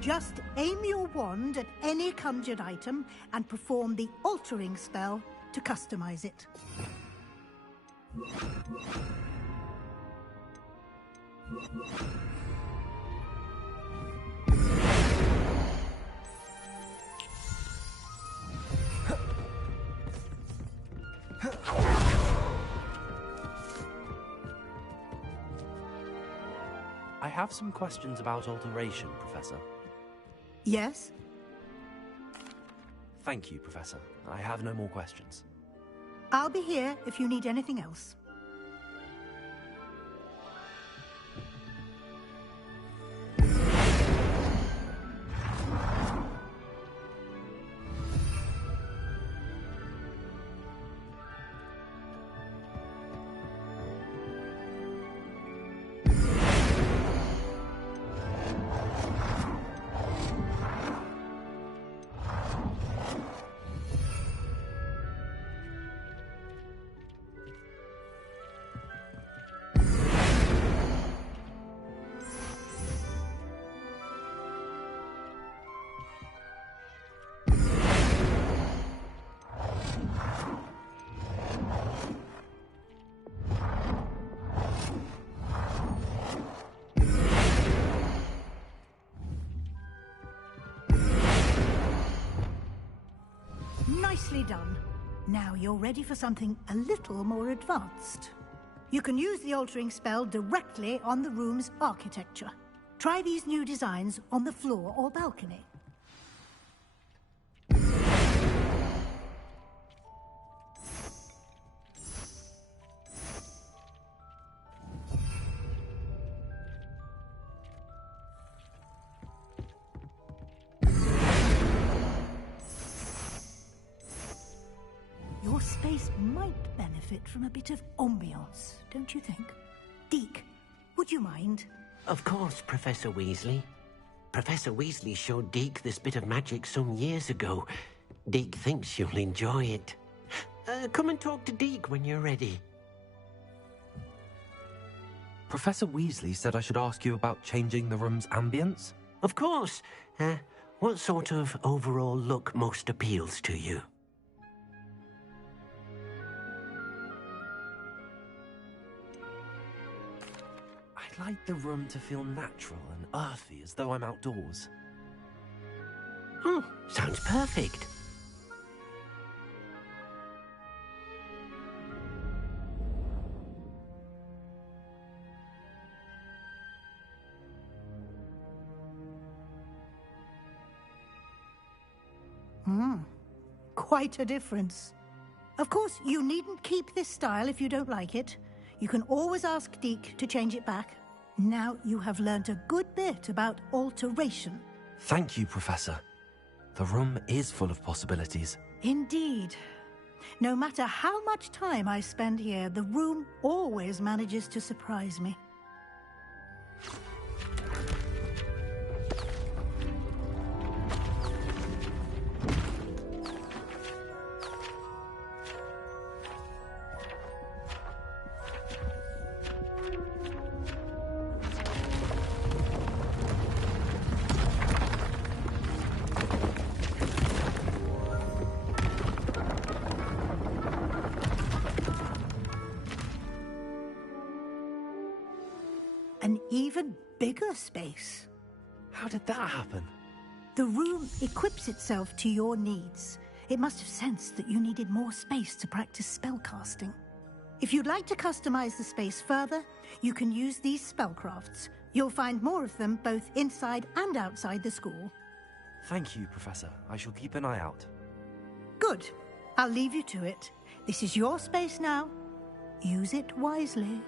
Just aim your wand at any conjured item and perform the altering spell to customize it. I have some questions about alteration, Professor. Yes? Thank you, Professor. I have no more questions. I'll be here if you need anything else. Nicely done. Now you're ready for something a little more advanced. You can use the altering spell directly on the room's architecture. Try these new designs on the floor or balcony. Your space might benefit from a bit of ambiance, don't you think? Deke, would you mind? Of course, Professor Weasley. Professor Weasley showed Deke this bit of magic some years ago. Deke thinks you'll enjoy it. Come and talk to Deke when you're ready. Professor Weasley said I should ask you about changing the room's ambience? Of course. What sort of overall look most appeals to you? I'd like the room to feel natural and earthy, as though I'm outdoors. Oh, sounds perfect. Quite a difference. Of course, you needn't keep this style if you don't like it. You can always ask Deke to change it back. Now you have learnt a good bit about alteration. Thank you, Professor. The room is full of possibilities. Indeed. No matter how much time I spend here, the room always manages to surprise me. An even bigger space. How did that happen? The room equips itself to your needs. It must have sensed that you needed more space to practice spellcasting. If you'd like to customize the space further, you can use these spellcrafts. You'll find more of them both inside and outside the school. Thank you, Professor. I shall keep an eye out. Good. I'll leave you to it. This is your space now. Use it wisely.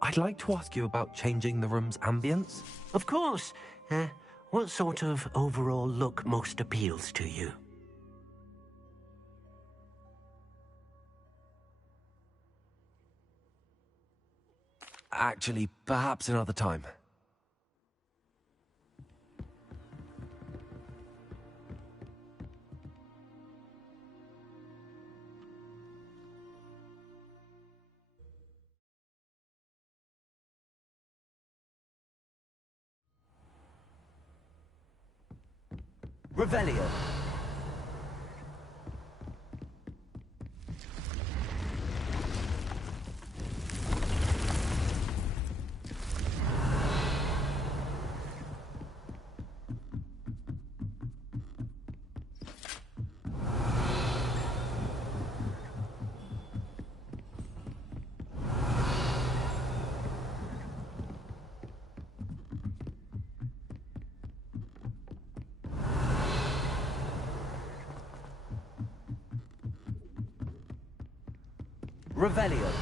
I'd like to ask you about changing the room's ambience. Of course. What sort of overall look most appeals to you? Actually, perhaps another time. Revelio. Revelio.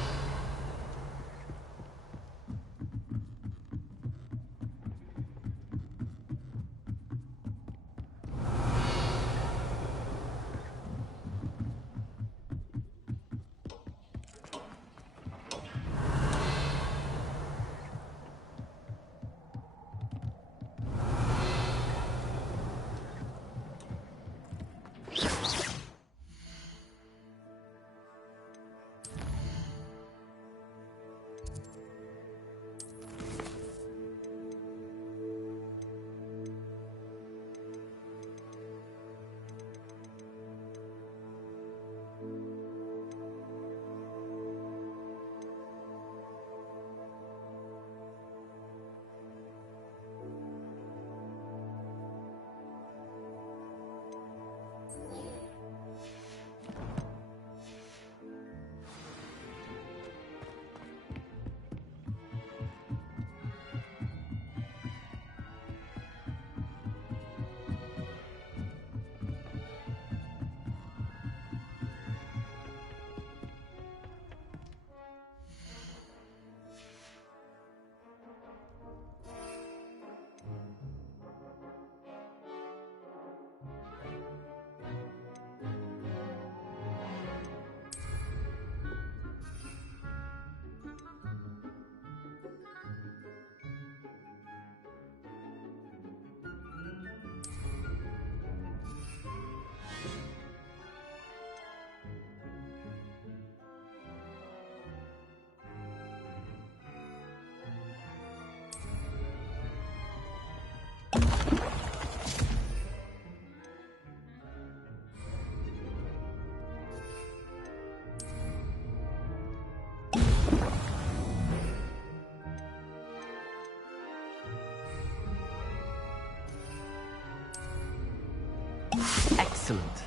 Excellent.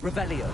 Revelio.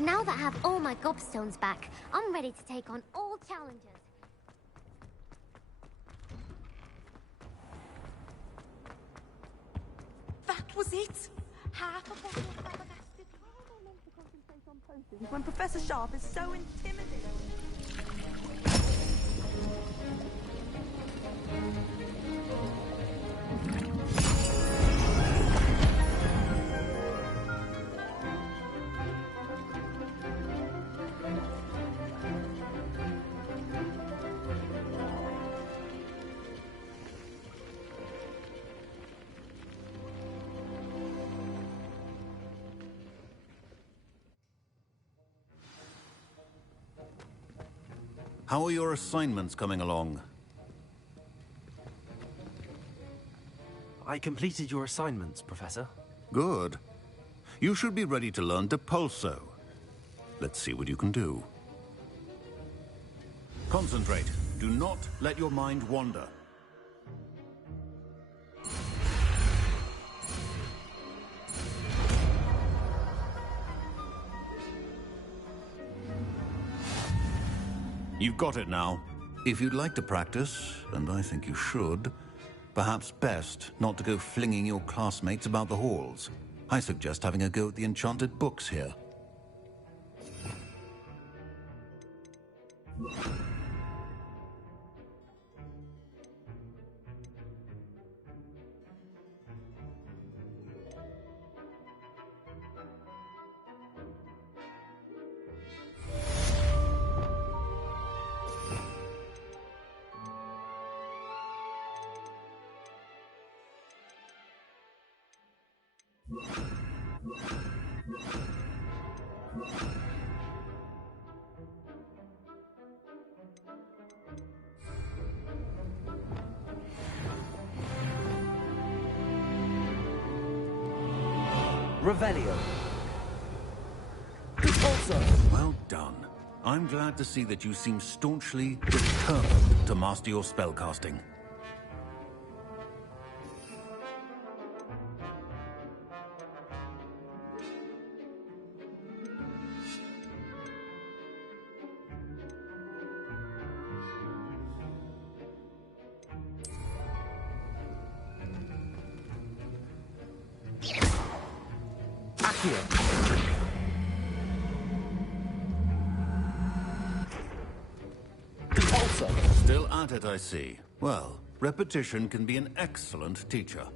Now that I have all my gobstones back, I'm ready to take on all challenges. That was it! Half a bottle of flabbergasted. How am I meant to concentrate on potions when Professor Sharp is so intimidating? How are your assignments coming along? I completed your assignments, Professor. Good. You should be ready to learn Depulso. Let's see what you can do. Concentrate. Do not let your mind wander. You've got it now. If you'd like to practice, and I think you should, perhaps best not to go flinging your classmates about the halls. I suggest having a go at the enchanted books here. Revelio. Well done. I'm glad to see that you seem staunchly determined to master your spellcasting. Still at it, I see. Well, repetition can be an excellent teacher.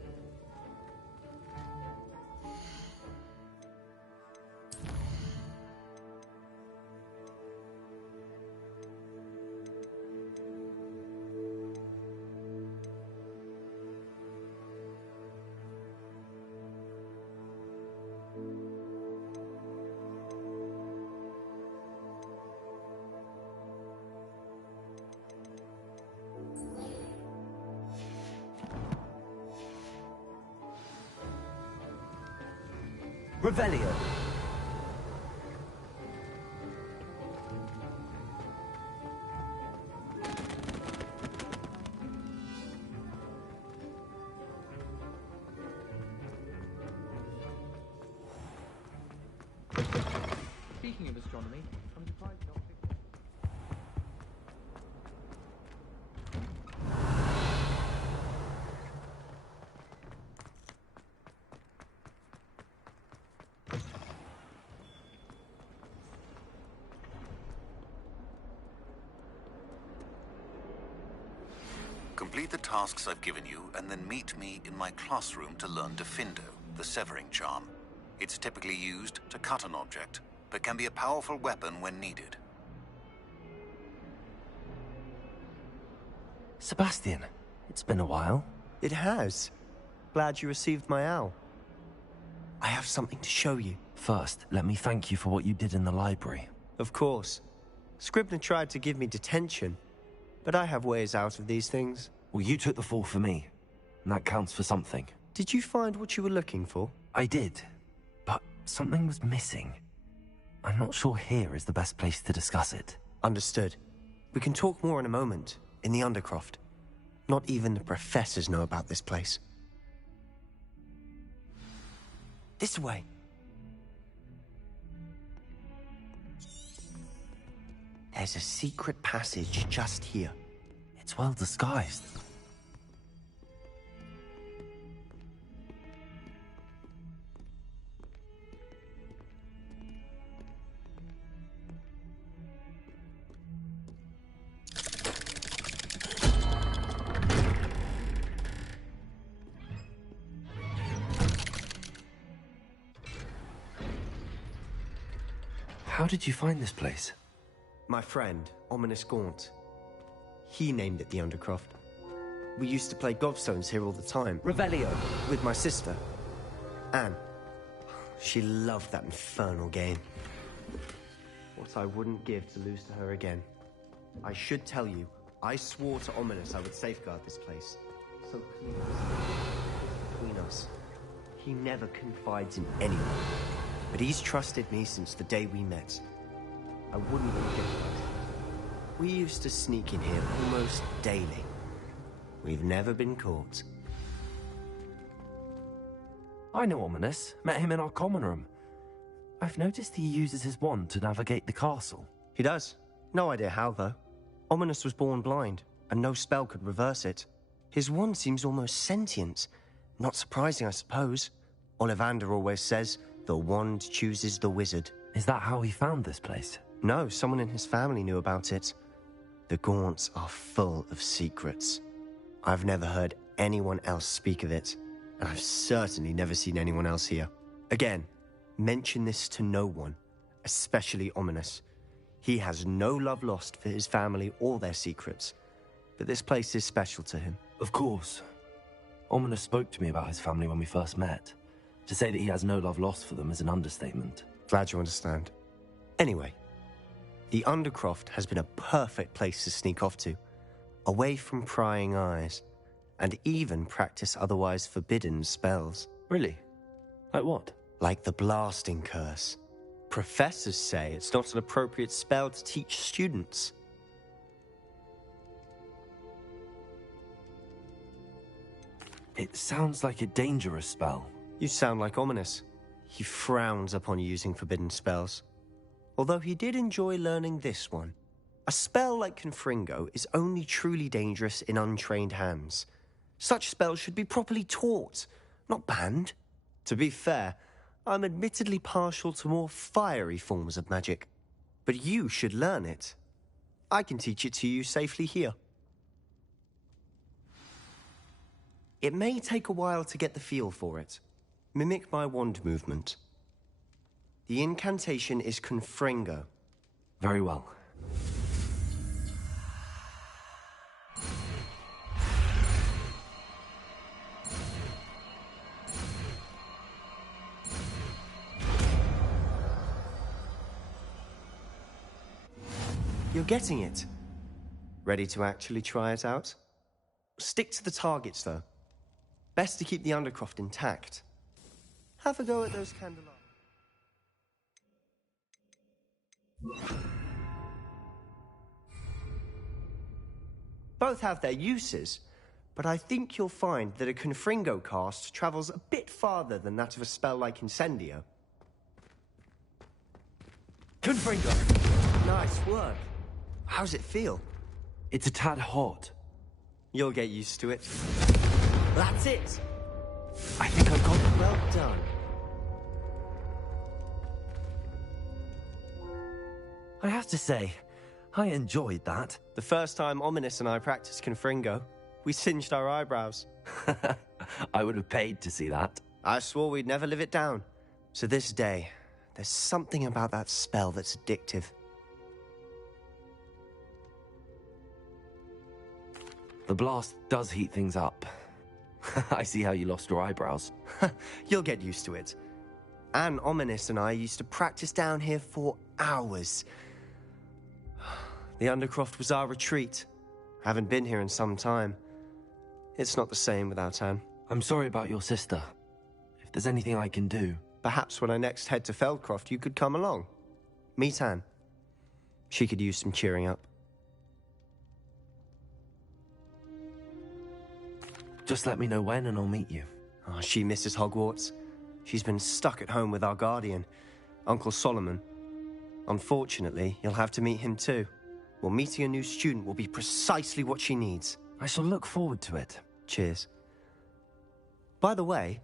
Revelio. Speaking of astronomy, I'm surprised not to... Complete the tasks I've given you, and then meet me in my classroom to learn Defindo, the severing charm. It's typically used to cut an object, but can be a powerful weapon when needed. Sebastian, it's been a while. It has. Glad you received my owl. I have something to show you. First, let me thank you for what you did in the library. Of course. Scribner tried to give me detention, but I have ways out of these things. Well, you took the fall for me, and that counts for something. Did you find what you were looking for? I did, but something was missing. I'm not sure here is the best place to discuss it. Understood. We can talk more in a moment, in the Undercroft. Not even the professors know about this place. This way. There's a secret passage just here. It's well disguised. How did you find this place? My friend, Ominous Gaunt. He named it the Undercroft. We used to play gobstones here all the time. Revelio. With my sister, Anne. She loved that infernal game. What I wouldn't give to lose to her again. I should tell you, I swore to Ominous I would safeguard this place. So please, between us. He never confides in anyone. But he's trusted me since the day we met. I wouldn't forget that. We used to sneak in here almost daily. We've never been caught. I know Ominous. Met him in our common room. I've noticed he uses his wand to navigate the castle. He does. No idea how, though. Ominous was born blind, and no spell could reverse it. His wand seems almost sentient. Not surprising, I suppose. Ollivander always says, the wand chooses the wizard. Is that how he found this place? No, someone in his family knew about it. The Gaunts are full of secrets. I've never heard anyone else speak of it, and I've certainly never seen anyone else here. Again, mention this to no one, especially Ominous. He has no love lost for his family or their secrets, but this place is special to him. Of course. Ominous spoke to me about his family when we first met. To say that he has no love lost for them is an understatement. Glad you understand. Anyway, the Undercroft has been a perfect place to sneak off to, away from prying eyes, and even practice otherwise forbidden spells. Really? Like what? Like the blasting curse. Professors say it's not an appropriate spell to teach students. It sounds like a dangerous spell. You sound like Ominous. He frowns upon using forbidden spells. Although he did enjoy learning this one. A spell like Confringo is only truly dangerous in untrained hands. Such spells should be properly taught, not banned. To be fair, I'm admittedly partial to more fiery forms of magic. But you should learn it. I can teach it to you safely here. It may take a while to get the feel for it. Mimic my wand movement. The incantation is Confringo. Very well. You're getting it. Ready to actually try it out? Stick to the targets, though. Best to keep the Undercroft intact. Have a go at those candelabras. Both have their uses, but I think you'll find that a Confringo cast travels a bit farther than that of a spell like Incendio. Confringo! Nice work. How's it feel? It's a tad hot. You'll get used to it. That's it! I think I've got it. Well done. I have to say, I enjoyed that. The first time Ominous and I practiced Confringo, we singed our eyebrows. I would have paid to see that. I swore we'd never live it down. So this day, there's something about that spell that's addictive. The blast does heat things up. I see how you lost your eyebrows. You'll get used to it. Anne, Ominous and I used to practice down here for hours. The Undercroft was our retreat. Haven't been here in some time. It's not the same without Anne. I'm sorry about your sister. If there's anything I can do... Perhaps when I next head to Feldcroft, you could come along. Meet Anne. She could use some cheering up. Just let me know when and I'll meet you. Oh, she misses Hogwarts. She's been stuck at home with our guardian, Uncle Solomon. Unfortunately, you'll have to meet him too. Well, meeting a new student will be precisely what she needs. I shall look forward to it. Cheers. By the way,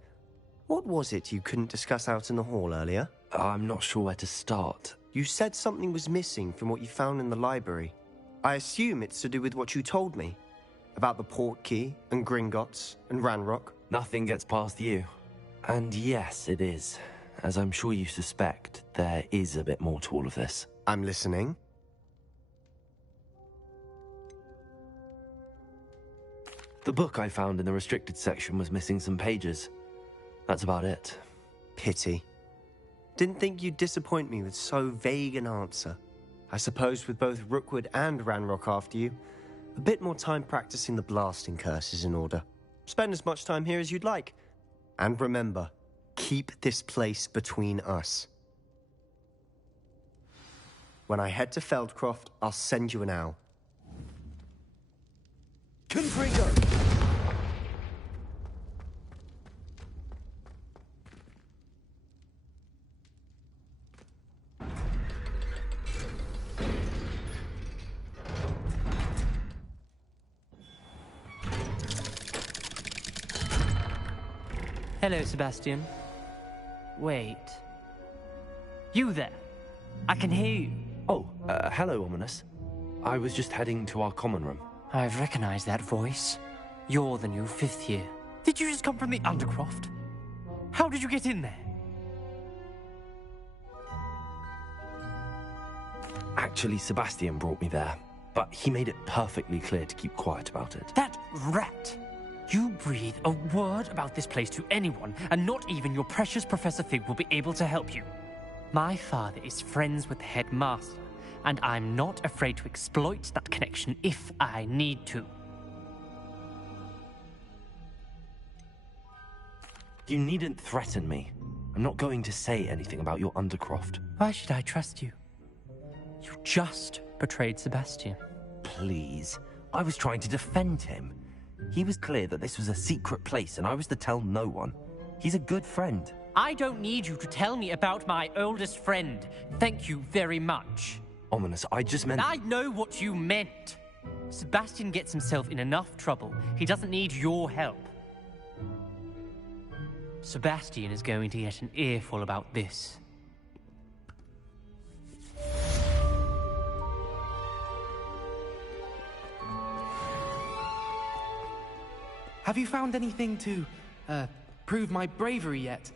what was it you couldn't discuss out in the hall earlier? I'm not sure where to start. You said something was missing from what you found in the library. I assume it's to do with what you told me. About the Portkey, and Gringotts, and Ranrock. Nothing gets past you. And yes, it is. As I'm sure you suspect, there is a bit more to all of this. I'm listening. The book I found in the restricted section was missing some pages. That's about it. Pity. Didn't think you'd disappoint me with so vague an answer. I suppose with both Rookwood and Ranrock after you, a bit more time practicing the blasting curse is in order. Spend as much time here as you'd like. And remember, keep this place between us. When I head to Feldcroft, I'll send you an owl. Confringo! Hello, Sebastian. Wait. You there? I can hear you. Oh, hello, Ominous. I was just heading to our common room. I've recognized that voice. You're the new 5th year. Did you just come from the Undercroft? How did you get in there? Actually, Sebastian brought me there, but he made it perfectly clear to keep quiet about it. That rat! You breathe a word about this place to anyone, and not even your precious Professor Fig will be able to help you. My father is friends with the headmaster, and I'm not afraid to exploit that connection if I need to. You needn't threaten me. I'm not going to say anything about your Undercroft. Why should I trust you? You just betrayed Sebastian. Please. I was trying to defend him. He was clear that this was a secret place and I was to tell no one. He's a good friend. I don't need you to tell me about my oldest friend. Thank you very much. Ominous, I just meant... I know what you meant. Sebastian gets himself in enough trouble. He doesn't need your help. Sebastian is going to get an earful about this. Have you found anything to, prove my bravery yet?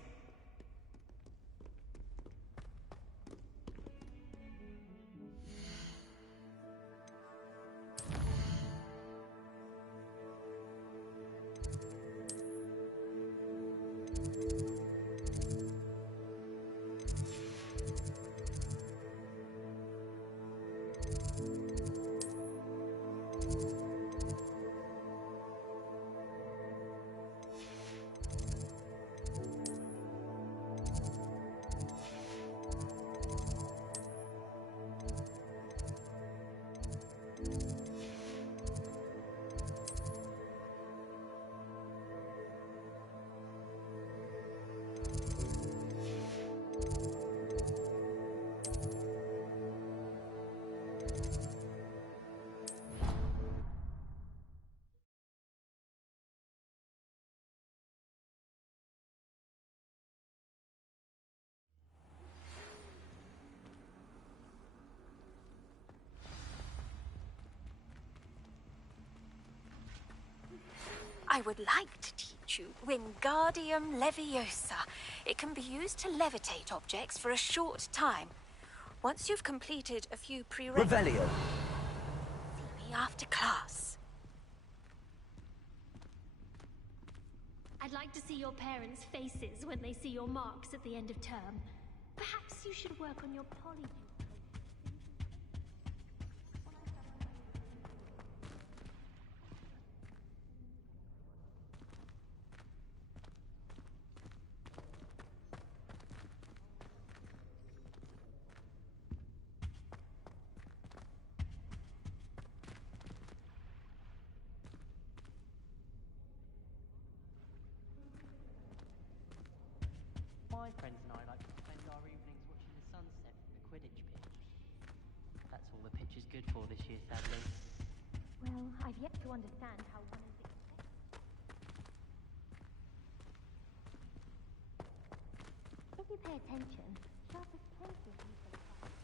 I would like to teach you Wingardium Leviosa. It can be used to levitate objects for a short time. Once you've completed a few prerequisites... Revelio. See me after class. I'd like to see your parents' faces when they see your marks at the end of term. Perhaps you should work on your polyjuice. My friends and I like to spend our evenings watching the sunset from the Quidditch pitch. That's all the pitch is good for this year, sadly. Well, I've yet to understand how one is expected. If you pay attention, Sharp has plenty of useful advice.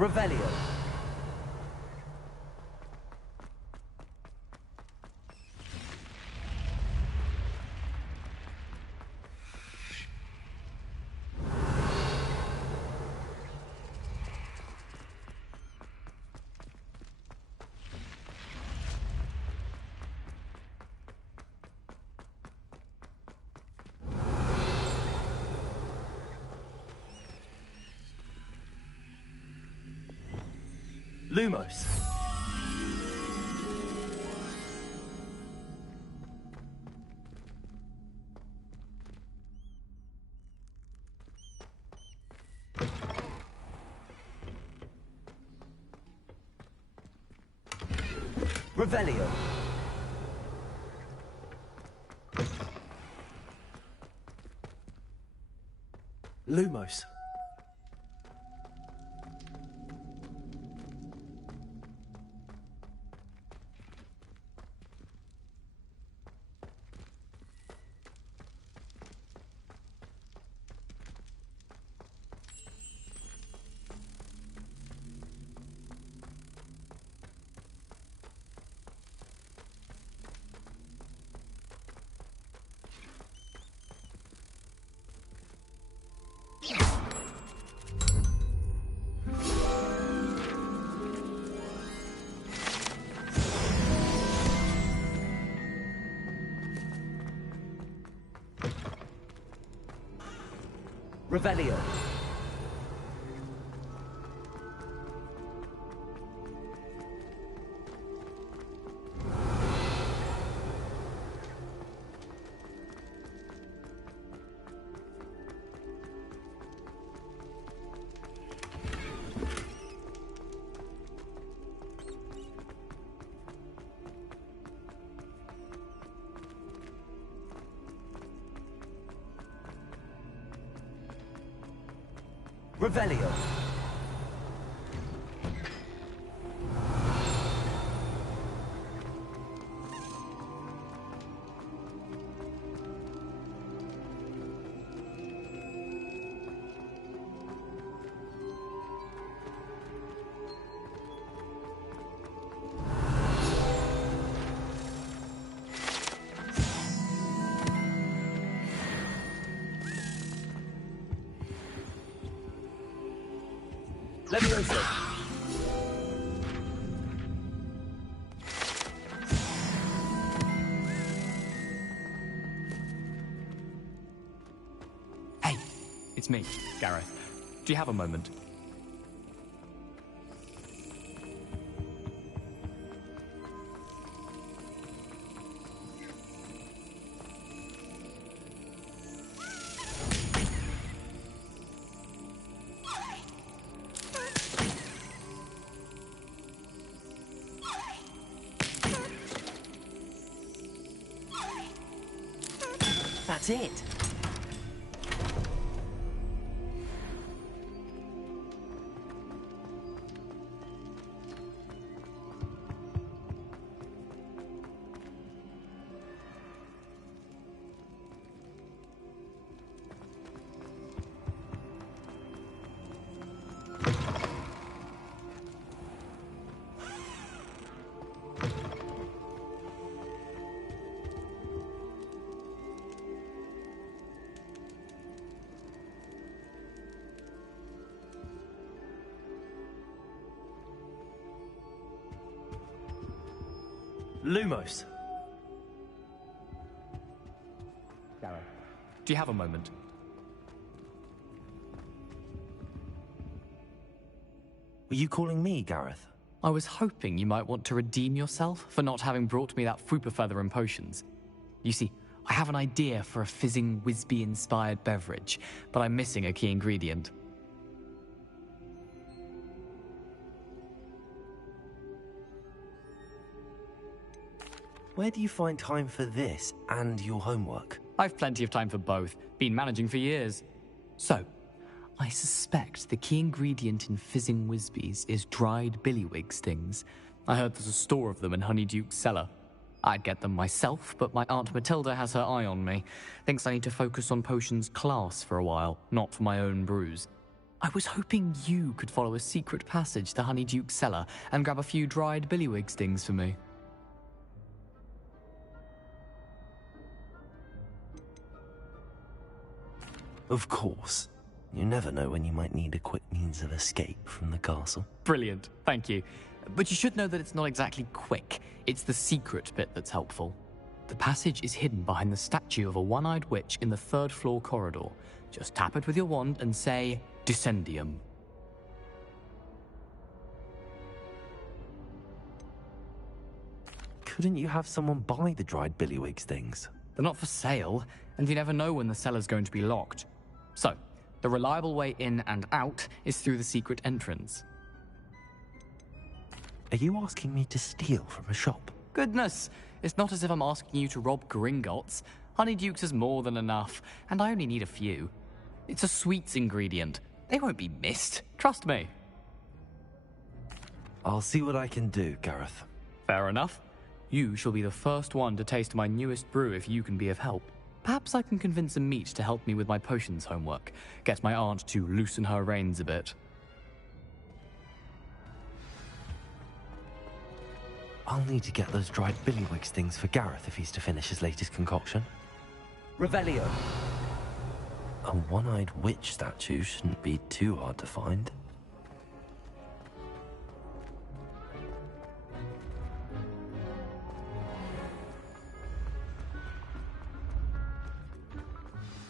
Revelio. Lumos. Revelio. Lumos. Revelio. Revelio. Levioso. Hey, it's me, Gareth. Do you have a moment? That's it. Lumos. Gareth, do you have a moment? Were you calling me, Gareth? I was hoping you might want to redeem yourself for not having brought me that Fupa feather and potions. You see, I have an idea for a fizzing Wisby-inspired beverage, but I'm missing a key ingredient. Where do you find time for this and your homework? I've plenty of time for both. Been managing for years. So, I suspect the key ingredient in fizzing Wisbies is dried billywig stings. I heard there's a store of them in Honeyduke's cellar. I'd get them myself, but my Aunt Matilda has her eye on me. Thinks I need to focus on potions class for a while, not for my own brews. I was hoping you could follow a secret passage to Honeyduke's cellar and grab a few dried billywig stings for me. Of course. You never know when you might need a quick means of escape from the castle. Brilliant, thank you. But you should know that it's not exactly quick. It's the secret bit that's helpful. The passage is hidden behind the statue of a one-eyed witch in the 3rd floor corridor. Just tap it with your wand and say, Descendium. Couldn't you have someone buy the dried billywig stings? They're not for sale, and you never know when the cellar's going to be locked. So, the reliable way in and out is through the secret entrance. Are you asking me to steal from a shop? Goodness, it's not as if I'm asking you to rob Gringotts. Honeyduke's is more than enough, and I only need a few. It's a sweets ingredient. They won't be missed, trust me. I'll see what I can do, Gareth. Fair enough. You shall be the first one to taste my newest brew if you can be of help. Perhaps I can convince a meat to help me with my potions homework. Get my aunt to loosen her reins a bit. I'll need to get those dried billywig stings for Gareth if he's to finish his latest concoction. Revelio. A one-eyed witch statue shouldn't be too hard to find.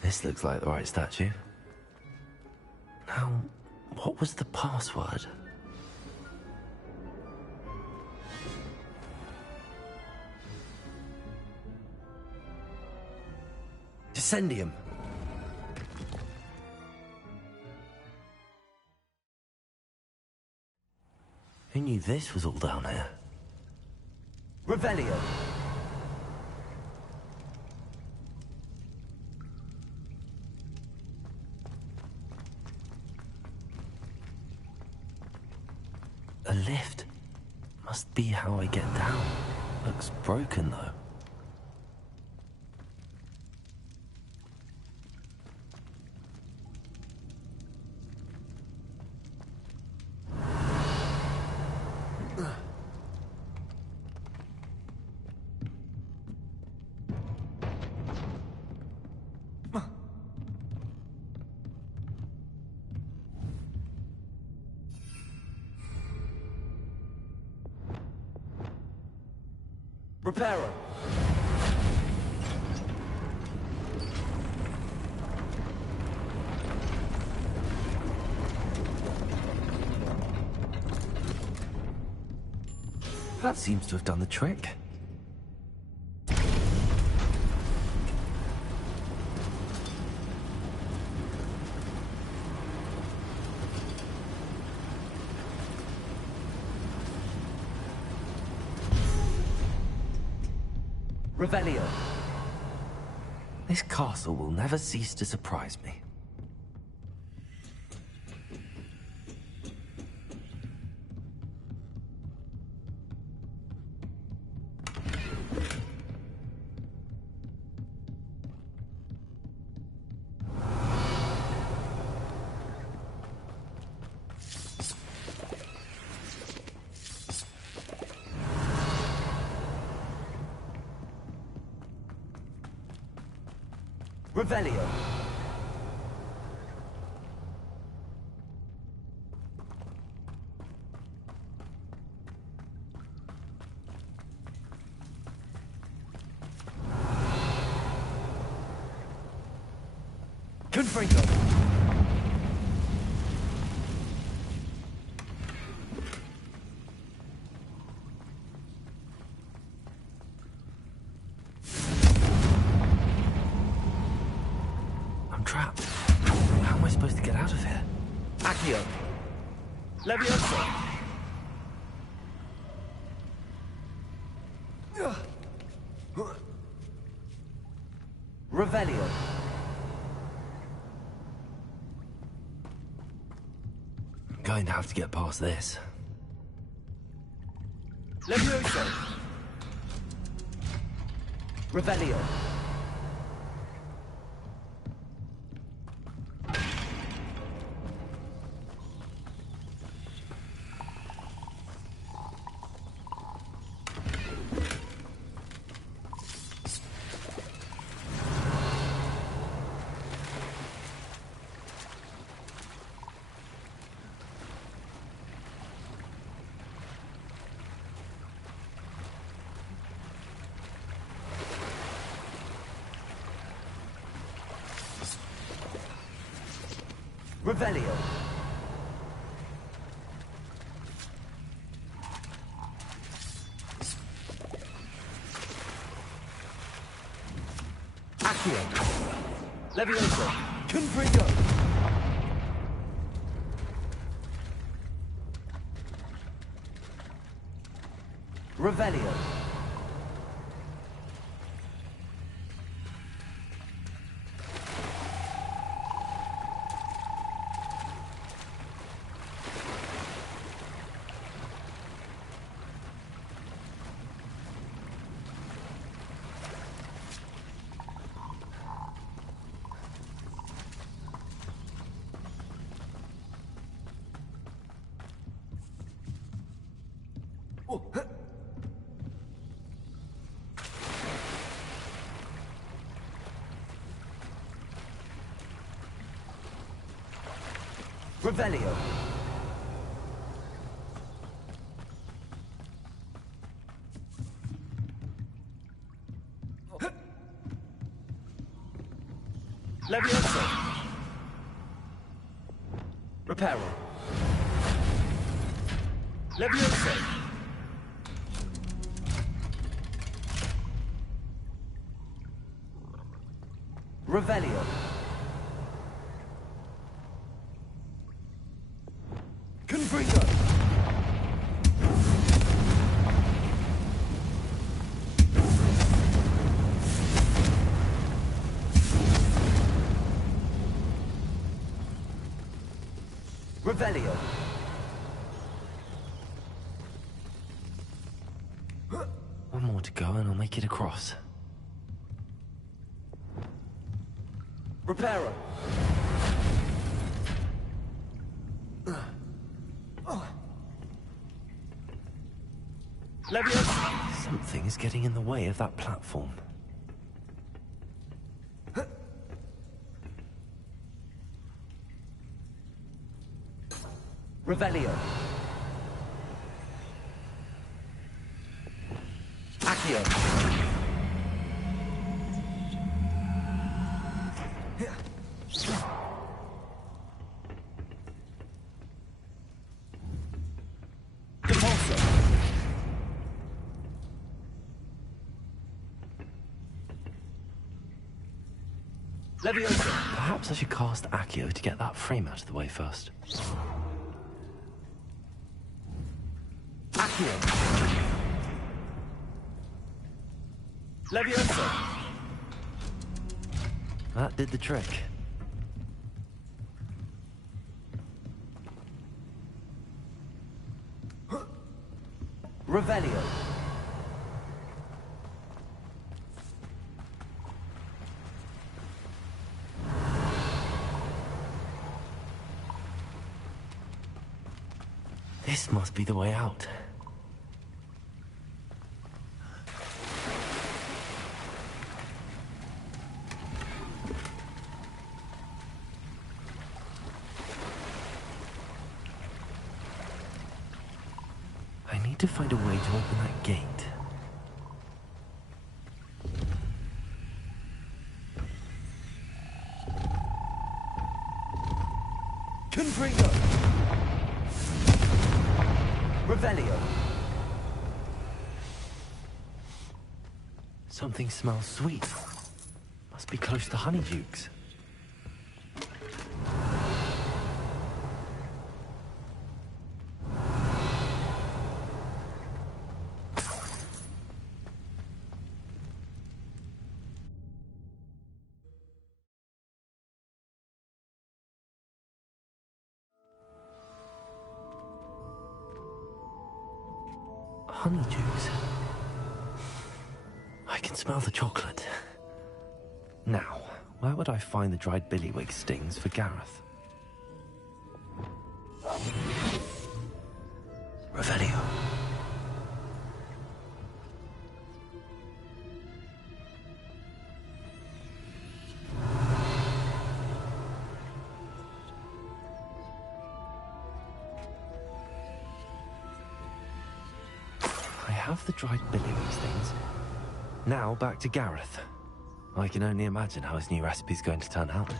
This looks like the right statue. Now, what was the password? Descendium. Who knew this was all down here? Revelio. A lift. Must be how I get down. Looks broken though. Reparo. That seems to have done the trick. Revelio. This castle will never cease to surprise me. Revelio. Confringo. I'm trapped. How am I supposed to get out of here? Accio. Levioso. Revelio. I'm going to have to get past this. Levioso. Revelio. Revelio. Accio. Levioso. Confringo. Revelio. Revelio. Levioso. Reparo. Levioso. Revelio. Confringo. Revelio. One more to go and I'll make it across. Reparo. Levioso. Something is getting in the way of that platform. Revelio. Accio. Depulso. Levioso. Perhaps I should cast Accio to get that frame out of the way first. Accio. Levioso. That did the trick. Revelio. This must be the way out. I need to find a way to open that gate. Confringo. Revelio. Something smells sweet. Must be close to Honeydukes. Honeydukes. I can smell the chocolate. Now, where would I find the dried billywig stings for Gareth? Revelio. I have the dried billywig stings. Now back to Gareth. I can only imagine how his new recipe's going to turn out.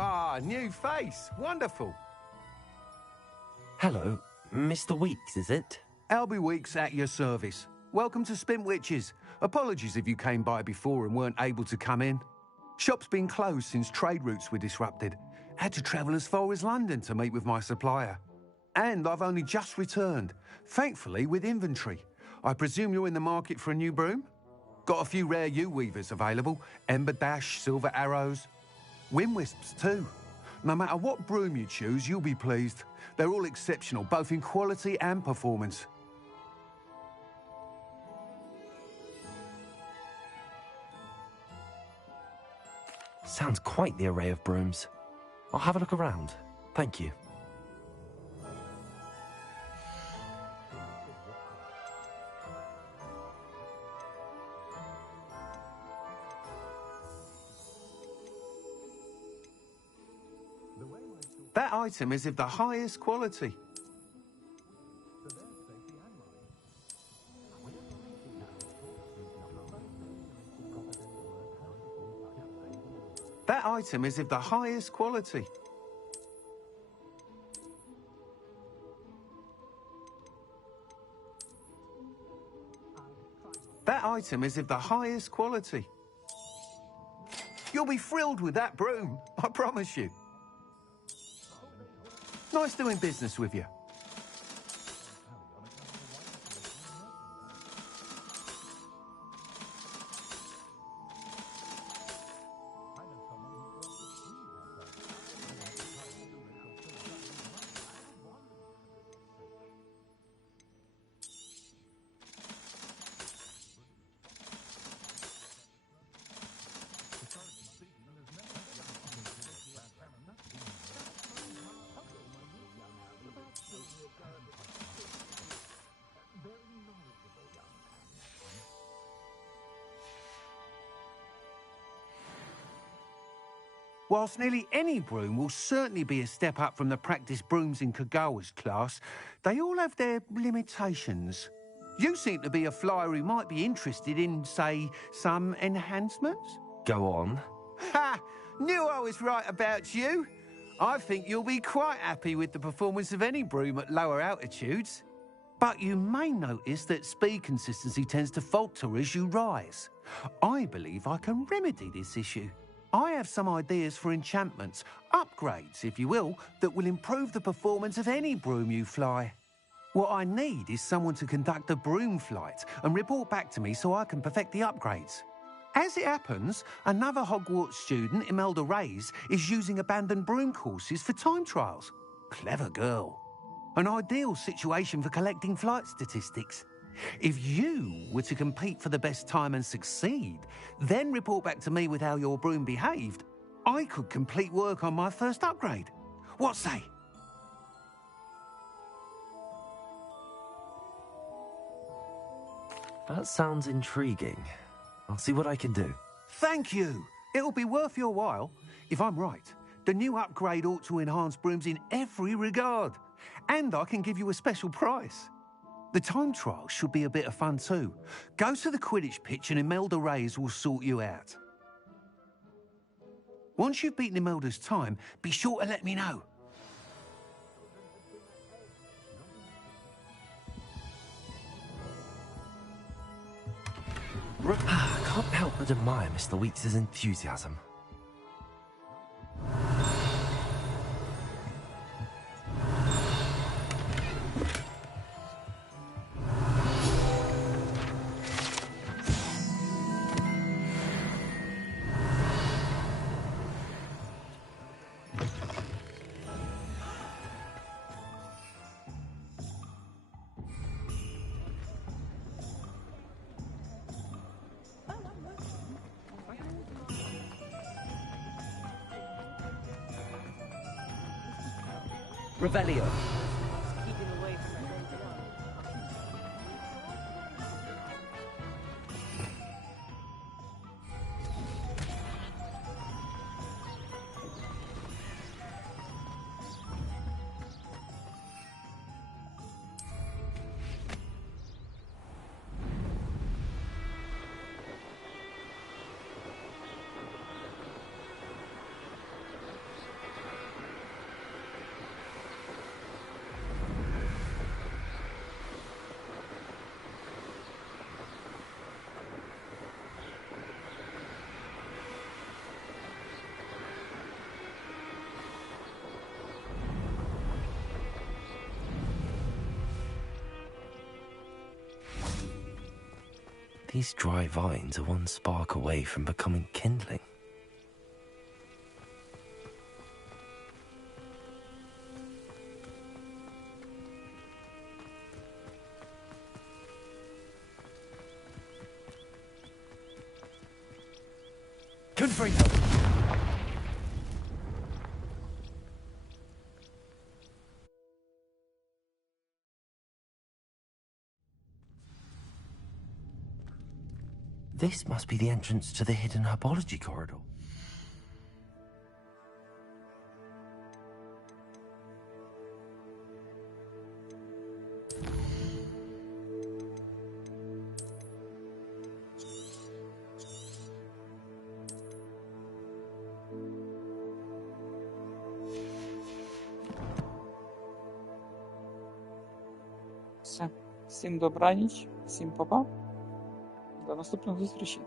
Ah, new face. Wonderful. Hello, Mr. Weeks, is it? Albie Weeks at your service. Welcome to Spintwitches. Apologies if you came by before and weren't able to come in. Shop's been closed since trade routes were disrupted. Had to travel as far as London to meet with my supplier. And I've only just returned, thankfully with inventory. I presume you're in the market for a new broom? Got a few rare U-weavers available. Ember Dash, Silver Arrows. Wind Wisps too. No matter what broom you choose, you'll be pleased. They're all exceptional, both in quality and performance. Sounds quite the array of brooms. I'll have a look around. Thank you. That item is of the highest quality. That item is of the highest quality. That item is of the highest quality. You'll be thrilled with that broom, I promise you. Nice doing business with you. Whilst nearly any broom will certainly be a step up from the practice brooms in Kagawa's class, they all have their limitations. You seem to be a flyer who might be interested in, say, some enhancements? Go on. Ha! Knew I was right about you. I think you'll be quite happy with the performance of any broom at lower altitudes. But you may notice that speed consistency tends to falter as you rise. I believe I can remedy this issue. I have some ideas for enchantments, upgrades, if you will, that will improve the performance of any broom you fly. What I need is someone to conduct a broom flight and report back to me so I can perfect the upgrades. As it happens, another Hogwarts student, Imelda Reyes, is using abandoned broom courses for time trials. Clever girl. An ideal situation for collecting flight statistics. If you were to compete for the best time and succeed, then report back to me with how your broom behaved, I could complete work on my first upgrade. What say? That sounds intriguing. I'll see what I can do. Thank you. It'll be worth your while. If I'm right, the new upgrade ought to enhance brooms in every regard. And I can give you a special price. The time trial should be a bit of fun too. Go to the Quidditch pitch and Imelda Reyes will sort you out. Once you've beaten Imelda's time, be sure to let me know. I can't help but admire Mr. Weeks' enthusiasm. Revelio. These dry vines are one spark away from becoming kindling. Confringo! This must be the entrance to the hidden herbology corridor. Все. Всім добраніч, всім па-па. До наступних зустрічей.